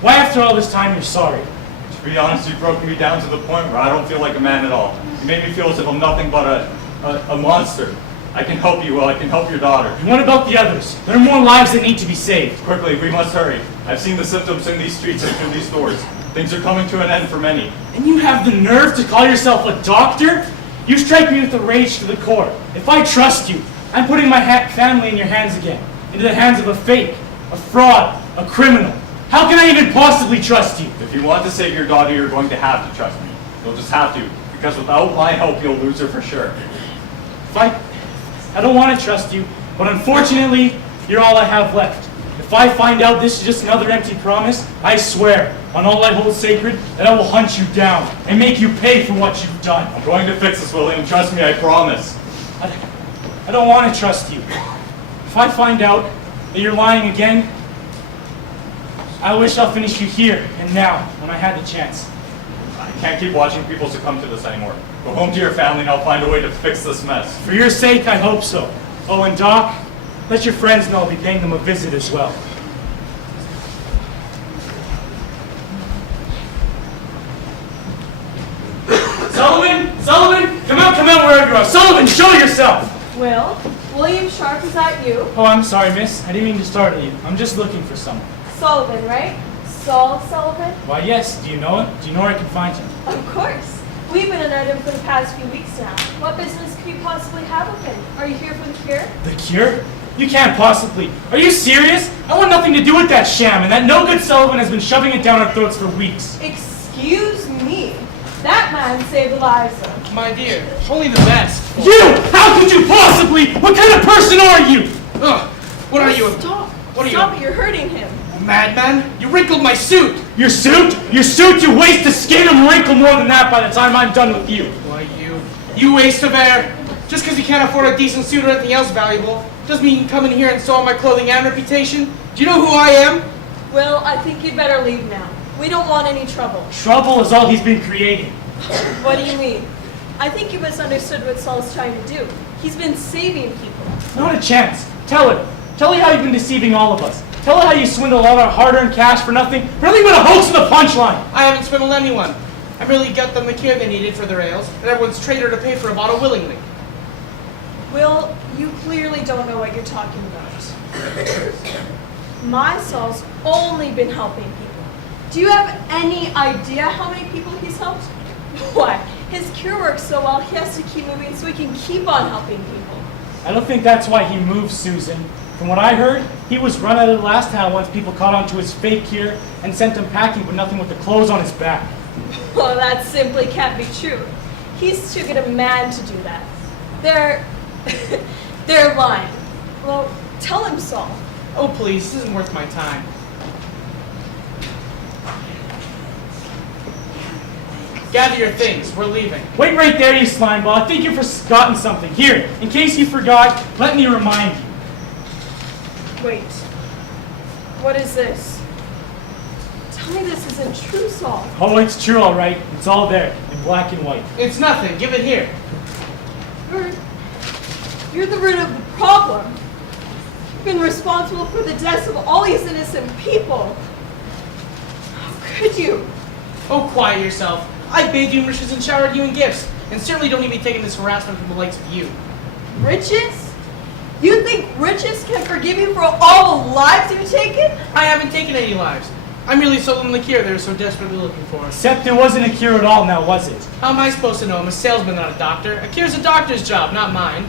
Why after all this time you're sorry? To be honest, you broke me down to the point where I don't feel like a man at all. You made me feel as if I'm nothing but a monster. I can help you, Will. I can help your daughter. And what about the others? There are more lives that need to be saved. Quickly, we must hurry. I've seen the symptoms in these streets and through these doors. Things are coming to an end for many. And you have the nerve to call yourself a doctor? You strike me with the rage to the core. If I trust you, I'm putting my family in your hands again. Into the hands of a fake, a fraud, a criminal. How can I even possibly trust you? If you want to save your daughter, you're going to have to trust me. You'll just have to. Because without my help, you'll lose her for sure. I don't want to trust you, but unfortunately, you're all I have left. If I find out this is just another empty promise, I swear, on all I hold sacred, that I will hunt you down and make you pay for what you've done. I'm going to fix this, William. Trust me, I promise. I don't want to trust you. If I find out that you're lying again, I wish I'll finish you here and now, when I had the chance. I can't keep watching people succumb to this anymore. Go home to your family and I'll find a way to fix this mess. For your sake, I hope so. Oh, and Doc, let your friends know I'll be paying them a visit as well. Sullivan, come out wherever you are. Sullivan, show yourself. Will, William Sharp, is that you? Oh, I'm sorry, miss. I didn't mean to startle you. I'm just looking for someone. Sullivan, right? Saul Sullivan? Why, yes. Do you know him? Do you know where I can find him? Of course. We've been under him for the past few weeks now. What business could you possibly have with him? Are you here for the cure? The cure? You can't possibly. Are you serious? I want nothing to do with that sham, and that no-good Sullivan has been shoving it down our throats for weeks. Excuse me. That man saved lives. My dear, only the best. You! How could you possibly? What kind of person are you? Ugh, what are you? Stop. What are you? Stop it, you're hurting him. Madman? You wrinkled my suit! Your suit? Your suit? You waste the skin and wrinkle more than that by the time I'm done with you. Why, you waste of air. Just because you can't afford a decent suit or anything else valuable, doesn't mean you can come in here and soil my clothing and reputation. Do you know who I am? Well, I think you'd better leave now. We don't want any trouble. Trouble is all he's been creating. What do you mean? I think you misunderstood what Saul's trying to do. He's been saving people. Not a chance. Tell her. Tell her how you've been deceiving all of us. Tell her how you swindled all our hard-earned cash for nothing but a hoax and a punchline. I haven't swindled anyone. I merely got them the cure they needed for their ails, and everyone's traded to pay for a bottle willingly. Will, you clearly don't know what you're talking about. My Saul's only been helping people. Do you have any idea how many people he's helped? Why, his cure works so well, he has to keep moving so he can keep on helping people. I don't think that's why he moved, Susan. From what I heard, he was run out of the last town once people caught on to his fake cure and sent him packing with nothing but the clothes on his back. Well, that simply can't be true. He's too good a man to do that. They're lying. Well, tell him, Saul. Oh, please, this isn't worth my time. Gather your things, we're leaving. Wait right there, you slimeball. I think you've forgotten something. Here, in case you forgot, let me remind you. Wait. What is this? Tell me this isn't true, Saul. Oh, it's true, all right. It's all there, in black and white. It's nothing, give it here. You're the root of the problem. You've been responsible for the deaths of all these innocent people. How could you? Oh, quiet yourself. I bathed you in riches and showered you in gifts, and certainly don't need me taking this harassment from the likes of you. Riches? You think riches can forgive you for all the lives you've taken? I haven't taken any lives. I merely sold them the cure they were so desperately looking for. Except there wasn't a cure at all, now was it? How am I supposed to know? I'm a salesman, not a doctor. A cure's a doctor's job, not mine.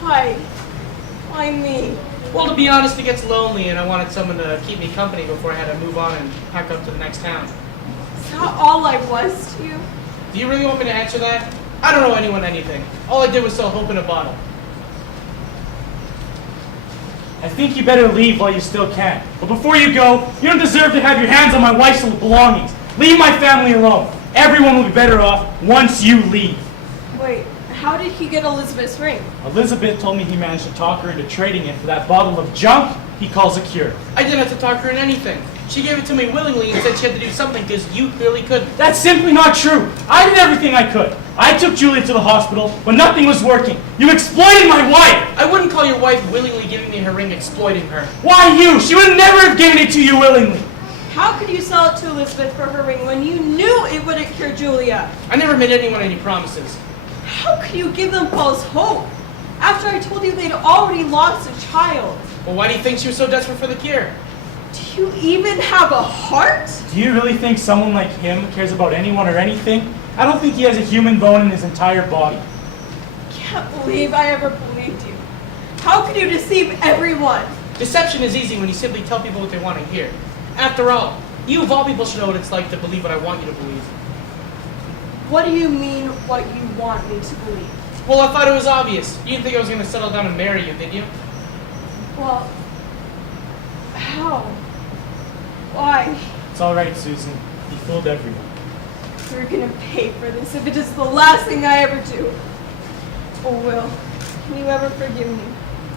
Why me? Well, to be honest, it gets lonely, and I wanted someone to keep me company before I had to move on and pack up to the next town. Is that all I was to you? Do you really want me to answer that? I don't owe anyone anything. All I did was sell hope in a bottle. I think you better leave while you still can. But before you go, you don't deserve to have your hands on my wife's belongings. Leave my family alone. Everyone will be better off once you leave. Wait, how did he get Elizabeth's ring? Elizabeth told me he managed to talk her into trading it for that bottle of junk he calls a cure. I didn't have to talk her in anything. She gave it to me willingly and said she had to do something because you clearly couldn't. That's simply not true. I did everything I could. I took Julia to the hospital, but nothing was working. You exploited my wife! I wouldn't call your wife willingly giving me her ring exploiting her. Why you? She would never have given it to you willingly. How could you sell it to Elizabeth for her ring when you knew it wouldn't cure Julia? I never made anyone any promises. How could you give them false hope? After I told you they'd already lost a child. Well, why do you think she was so desperate for the cure? Do you even have a heart? Do you really think someone like him cares about anyone or anything? I don't think he has a human bone in his entire body. Can't believe I ever believed you. How could you deceive everyone? Deception is easy when you simply tell people what they want to hear. After all, you of all people should know what it's like to believe what I want you to believe. What do you mean, what you want me to believe? Well, I thought it was obvious. You didn't think I was going to settle down and marry you, did you? Well, how? Why? It's all right, Susan. You fooled everyone. You're gonna pay for this if it is the last thing I ever do. Oh, Will, can you ever forgive me?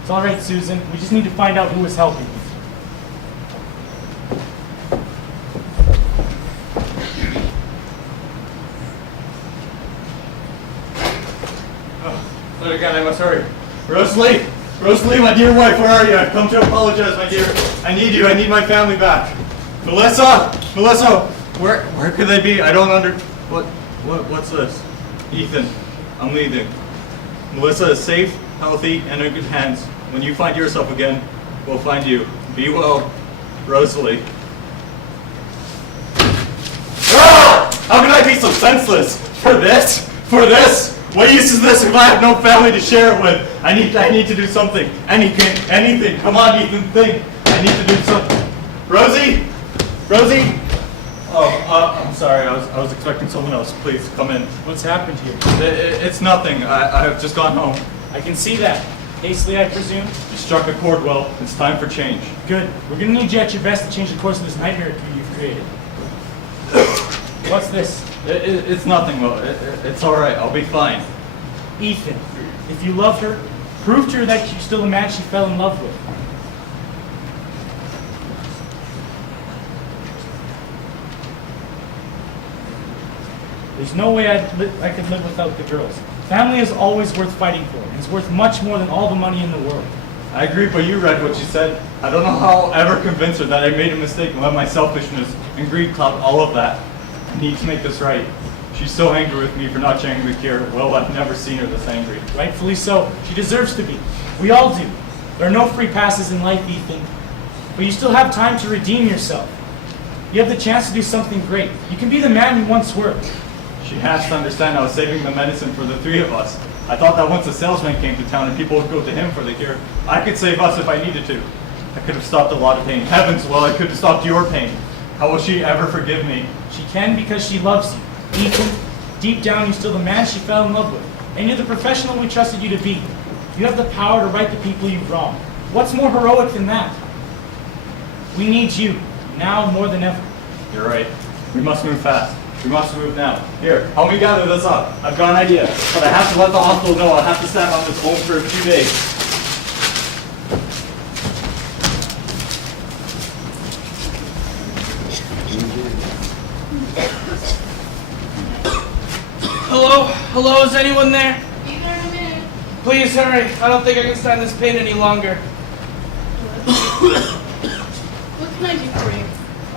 It's all right, Susan. We just need to find out who was helping you. But again, I must hurry. Rosalie! Rosalie, my dear wife, where are you? I've come to apologize, my dear. I need you. I need my family back. Melissa! Melissa! Where could they be? I don't what's this? Ethan, I'm leaving. Melissa is safe, healthy, and in good hands. When you find yourself again, we'll find you. Be well, Rosalie. senseless. For this? For this? What use is this if I have no family to share it with? I need to do something. Anything. Come on, Ethan, think. I need to do something. Rosie? Rosie? Oh, I'm sorry. I was expecting someone else. Please, come in. What's happened here? It's nothing. I've just gone home. I can see that. Hastily, I presume? You struck a chord well. It's time for change. Good. We're gonna need you at your best to change the course of this nightmare you've created. What's this? It's nothing, Will. It's all right. I'll be fine. Ethan, if you love her, prove to her that you're still the man she fell in love with. There's no way I could live without the girls. Family is always worth fighting for, and it's worth much more than all the money in the world. I agree, but you read what she said. I don't know how I'll ever convince her that I made a mistake and let my selfishness and greed cloud all of that. I need to make this right. She's so angry with me for not sharing the cure. Well, I've never seen her this angry. Rightfully so. She deserves to be. We all do. There are no free passes in life, Ethan. But you still have time to redeem yourself. You have the chance to do something great. You can be the man you once were. She has to understand I was saving the medicine for the three of us. I thought that once a salesman came to town and people would go to him for the cure, I could save us if I needed to. I could have stopped a lot of pain. Heavens, well, I could have stopped your pain. How will she ever forgive me? She can because she loves you. Ethan, deep down you're still the man she fell in love with. And you're the professional we trusted you to be. You have the power to right the people you've wronged. What's more heroic than that? We need you, now more than ever. You're right. We must move fast. We must move now. Here, help me gather this up. I've got an idea, but I have to let the hospital know I'll have to stand on this own for a few days. Hello? Hello, is anyone there? Be there in a minute. Please hurry. I don't think I can stand this pain any longer. What can I do for you?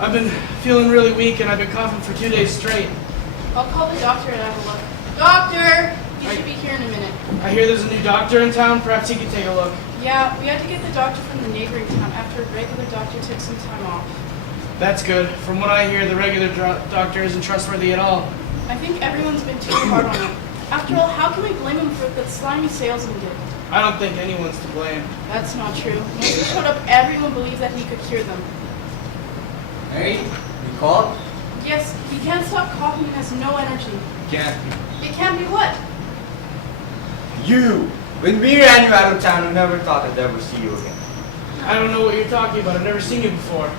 I've been feeling really weak and I've been coughing for 2 days straight. I'll call the doctor and have a look. Doctor! He should be here in a minute. I hear there's a new doctor in town. Perhaps he could take a look. Yeah, we had to get the doctor from the neighboring town after a regular doctor took some time off. That's good. From what I hear, the regular doctor isn't trustworthy at all. I think everyone's been too hard on him. After all, how can we blame him for what that slimy salesman did? I don't think anyone's to blame. That's not true. Once he showed up, everyone believed that he could cure them. Hey, you called? Yes, he can't stop coughing and has no energy. Can't. It can't be what? You! When we ran you out of town, we never thought I'd ever see you again. I don't know what you're talking about. I've never seen you before.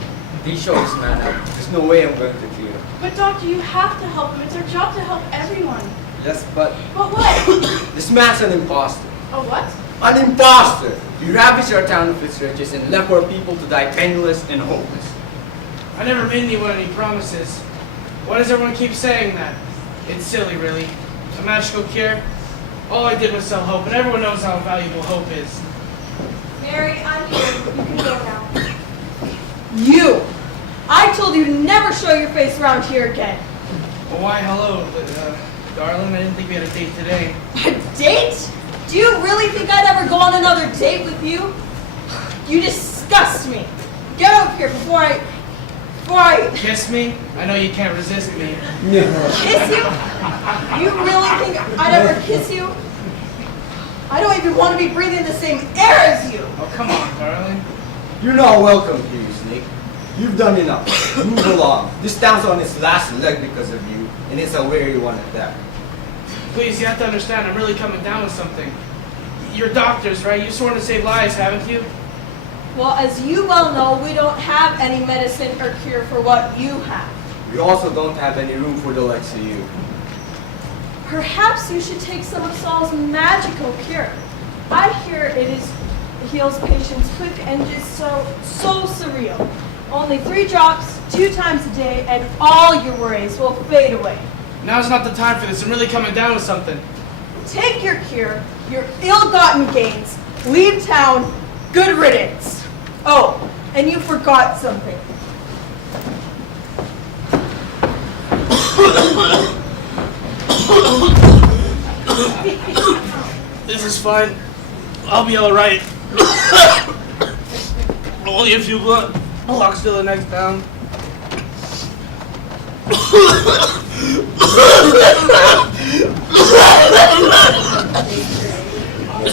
Please show this man help. There's no way I'm going to cure him. But doctor, you have to help him. It's our job to help everyone. Yes, but But what? this man's an imposter. A what? An imposter! He ravaged our town of its riches and left our people to die penniless and homeless. I never made anyone any promises. Why does everyone keep saying that? It's silly, really. A magical cure? All I did was sell hope, and everyone knows how valuable hope is. Mary, I'm here. You can go now. You! I told you to never show your face around here again. Well, why, hello, darling. I didn't think we had a date today. A date? Do you really think I'd ever go on another date with you? You disgust me. Get over here before I... Kiss me? I know you can't resist me. Kiss you? You really think I'd ever kiss you? I don't even want to be breathing the same air as you. Oh, come on, darling. You're not welcome here, you snake. You've done enough. Move along. This town's on its last leg because of you, and it's a weary one at that. Please, you have to understand, I'm really coming down with something. You're doctors, right? You've sworn to save lives, haven't you? Well, as you well know, we don't have any medicine or cure for what you have. We also don't have any room for the likes of you. Perhaps you should take some of Saul's magical cure. I hear it heals patients quick and just so surreal. Only 3 drops, 2 times a day, and all your worries will fade away. Now's not the time for this. I'm really coming down with something. Take your cure, your ill-gotten gains, leave town, good riddance. Oh, and you forgot something. This is fine. I'll be alright. Only a few blocks to the next town.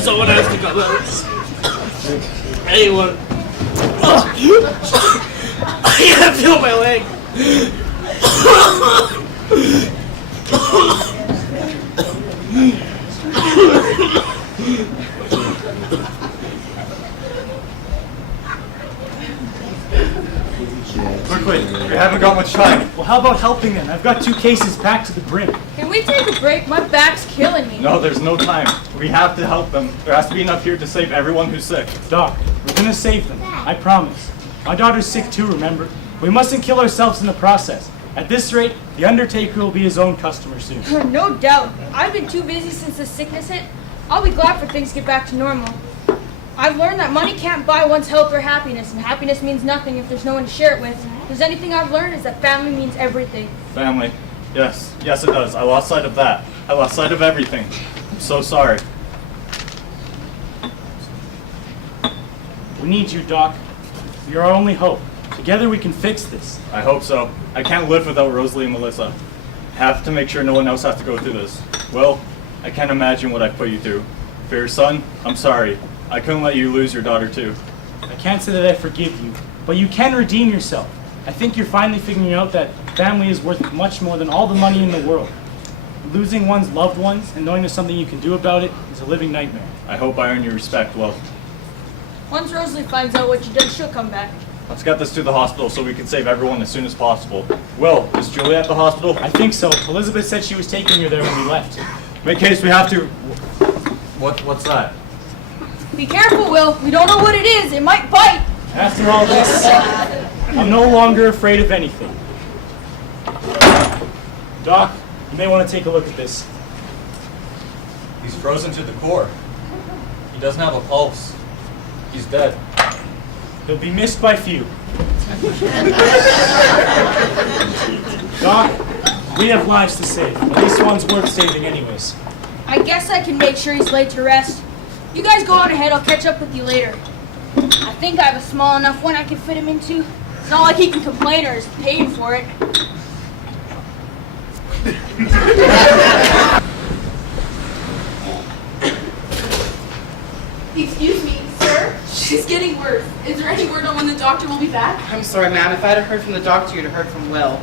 Someone has to come out. Anyone. I can't feel my leg. Quickly, we haven't got much time. Well, how about helping them? I've got 2 cases packed to the brim. Can we take a break? My back's killing me. No, there's no time. We have to help them. There has to be enough here to save everyone who's sick. Doc, we're gonna save them. I promise. My daughter's sick too, remember? We mustn't kill ourselves in the process. At this rate, the Undertaker will be his own customer soon. No doubt. I've been too busy since the sickness hit. I'll be glad for things to get back to normal. I've learned that money can't buy one's health or happiness, and happiness means nothing if there's no one to share it with. If there's anything I've learned is that family means everything. Family. Yes, yes it does. I lost sight of that. I lost sight of everything. I'm so sorry. We need you, Doc. You're our only hope. Together we can fix this. I hope so. I can't live without Rosalie and Melissa. Have to make sure no one else has to go through this. Well, I can't imagine what I've put you through. For your son, I'm sorry. I couldn't let you lose your daughter too. I can't say that I forgive you, but you can redeem yourself. I think you're finally figuring out that family is worth much more than all the money in the world. Losing one's loved ones and knowing there's something you can do about it is a living nightmare. I hope I earn your respect, Will. Once Rosalie finds out what you did, she'll come back. Let's get this to the hospital so we can save everyone as soon as possible. Will, is Julie at the hospital? I think so. Elizabeth said she was taking her there when we left. In case we have to... What's that? Be careful, Will. We don't know what it is. It might bite. After all this, I'm no longer afraid of anything. Doc, you may want to take a look at this. He's frozen to the core. He doesn't have a pulse. He's dead. He'll be missed by few. Doc, we have lives to save. At least one's worth saving anyways. I guess I can make sure he's laid to rest. You guys go on ahead. I'll catch up with you later. I think I have a small enough one I can fit him into. It's not like he can complain or is paying for it. Excuse me, sir. She's getting worse. Is there any word on when the doctor will be back? I'm sorry, ma'am. If I'd have heard from the doctor, you'd have heard from Will.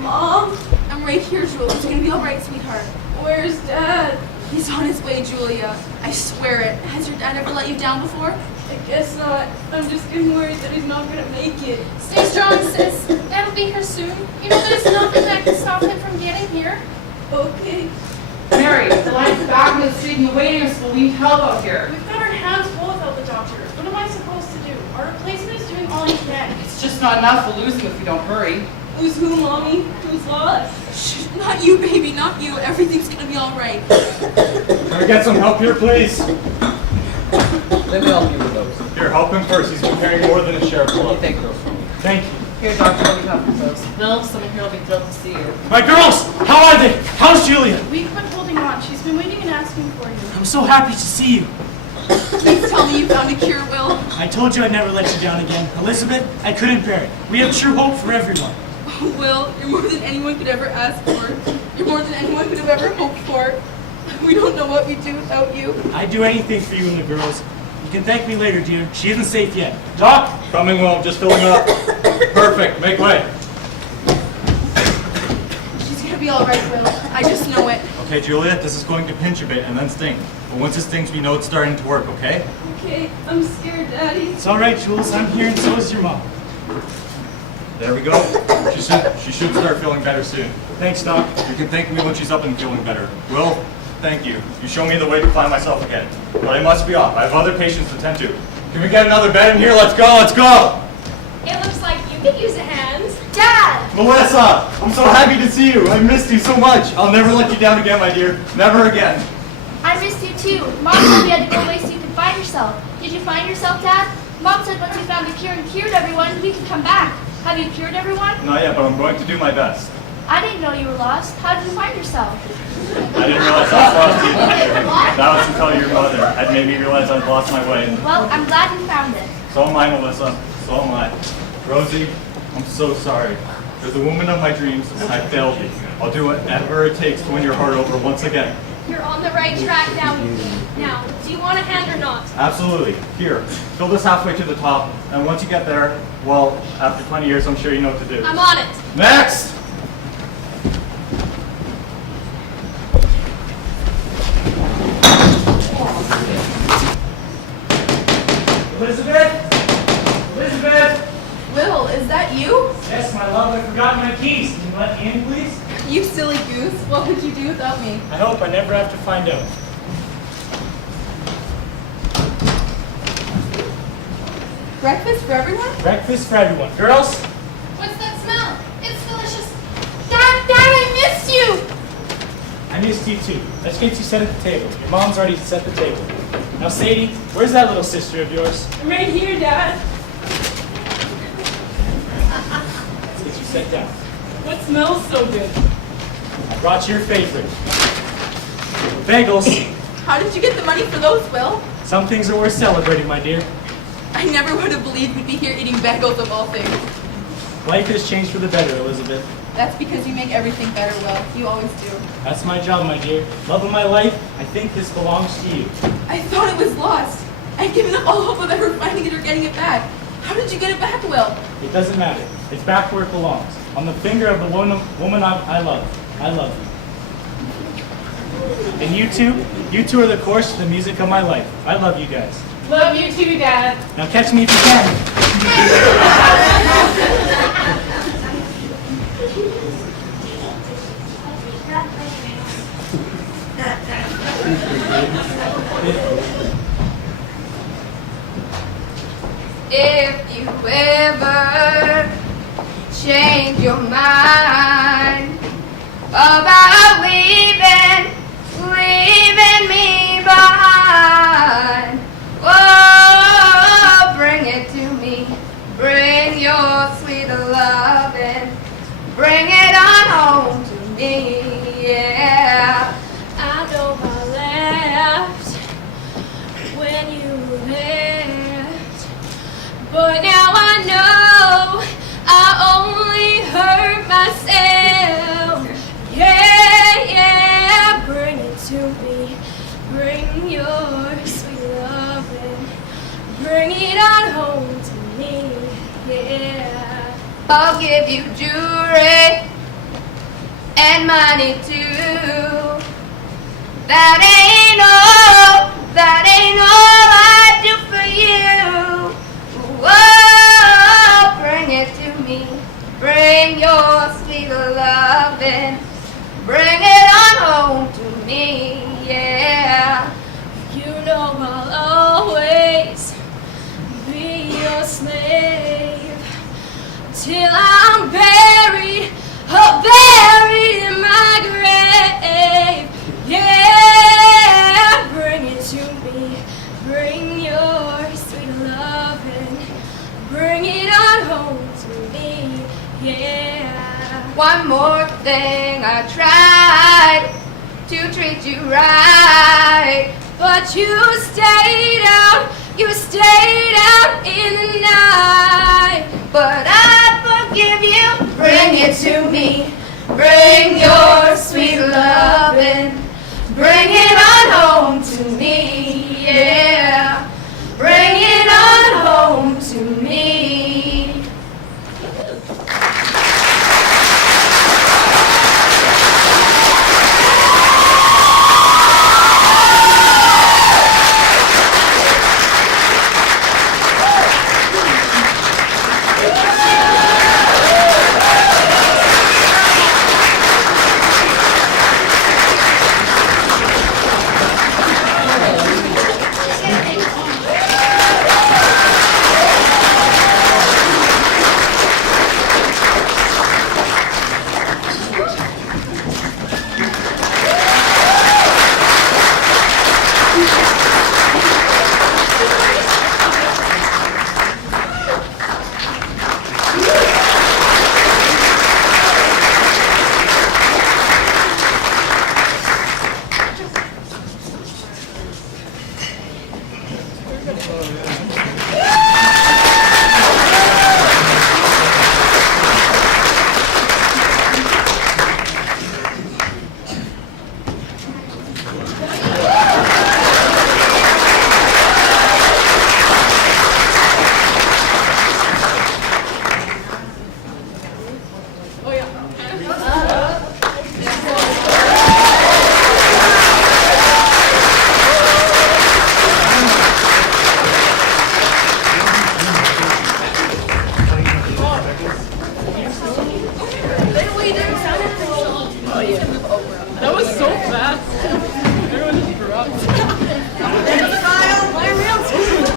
Mom? I'm right here, Julia. It's gonna be all right, sweetheart. Where's Dad? He's on his way, Julia. I swear it. Has your dad ever let you down before? I guess not. I'm just getting worried that he's not gonna make it. Stay strong, sis. Dad'll be here soon. You know there's nothing that can stop him from getting here. Okay. Mary, the line's back in the street and the waiting list will need help out here. We've got our hands full without the doctor. What am I supposed to do? Our replacement is doing all he can. It's just not enough. We'll lose him if we don't hurry. Who's who, Mommy? Who's lost? Shh, not you, baby, not you. Everything's gonna be all right. Can I get some help here, please? Let me help you with those. Here, help him first. He's been carrying more than his share of blood. Take those from me. Thank you. Here, doctor, let me help you folks. Bill, someone here will be thrilled to see you. My girls! How are they? How's Julia? We've been holding on. She's been waiting and asking for you. I'm so happy to see you. Please tell me you found a cure, Will. I told you I'd never let you down again. Elizabeth, I couldn't bear it. We have true hope for everyone. Oh, Will, you're more than anyone could ever ask for. You're more than anyone could have ever hoped for. We don't know what we'd do without you. I'd do anything for you and the girls. You can thank me later, dear. She isn't safe yet. Doc? Coming, Will. Just filling up. Perfect. Make way. She's gonna be all right, Will. I just know it. Okay, Julia, this is going to pinch a bit and then sting. But once it stings, we know it's starting to work, okay? Okay, I'm scared, Daddy. It's all right, Jules. I'm here and so is your mom. There we go. She should start feeling better soon. Thanks, Doc. You can thank me when she's up and feeling better. Will, thank you. You show me the way to find myself again. But I must be off. I have other patients to tend to. Can we get another bed in here? Let's go, let's go! It looks like you could use a hand. Dad! Melissa, I'm so happy to see you. I missed you so much. I'll never let you down again, my dear. Never again. I missed you too. Mom told me you had to go away so you could find yourself. Did you find yourself, Dad? Mom said once you found the cure and cured everyone, we could come back. Have you cured everyone? Not yet, but I'm going to do my best. I didn't know you were lost. How did you find yourself? I didn't realize I was lost either. That was until your mother had made me realize I'd lost my way. Well, I'm glad you found it. So am I, Melissa. So am I. Rosie, I'm so sorry. You're the woman of my dreams, and I failed you. I'll do whatever it takes to win your heart over once again. You're on the right track now. Now, do you want a hand or not? Absolutely. Here, fill this halfway to the top, and once you get there, well, after 20 years, I'm sure you know what to do. I'm on it. Next! Elizabeth? Elizabeth? Will, is that you? Yes, my love, I forgot my keys. Can you let me in, please? You silly goose. What would you do without me? I hope I never have to find out. Breakfast for everyone? Breakfast for everyone. Girls? What's that smell? It's delicious. Dad, I missed you. I missed you too. Let's get you set at the table. Your mom's already set the table. Now, Sadie, where's that little sister of yours? I'm right here, Dad. Let's get you set down. What smells so good? I brought you your favorite. Bagels. How did you get the money for those, Will? Some things are worth celebrating, my dear. I never would have believed we'd be here eating bagels of all things. Life has changed for the better, Elizabeth. That's because you make everything better, Will. You always do. That's my job, my dear. Love of my life, I think this belongs to you. I thought it was lost. I'd given up all hope of ever finding it or getting it back. How did you get it back, Will? It doesn't matter. It's back where it belongs. On the finger of the woman I love. I love you. And you two are the chorus to the music of my life. I love you guys. Love you too, Dad. Now catch me if you can. If you ever change your mind about leaving me behind, oh, bring it to me. Bring your sweet loving. Bring it on home to me, yeah. I know I left when you left, but now I know I only hurt myself. Yeah, bring it to me. Bring your sweet loving. Bring it on home to me, yeah. I'll give you jewelry and money too. That ain't all I do for you. Whoa, bring it to me. Bring your sweet loving. Bring it on home to me, yeah. You know I'll always be your slave till I'm buried, oh, buried in my grave. Yeah, bring it to me. Bring your sweet loving. Bring it on home to me, yeah. One more thing, I tried to treat you right, but you stayed out in the night. But I forgive you. Bring it to me. Bring your sweet loving. Bring it on home to me, yeah. Bring it on home to me. was so fast.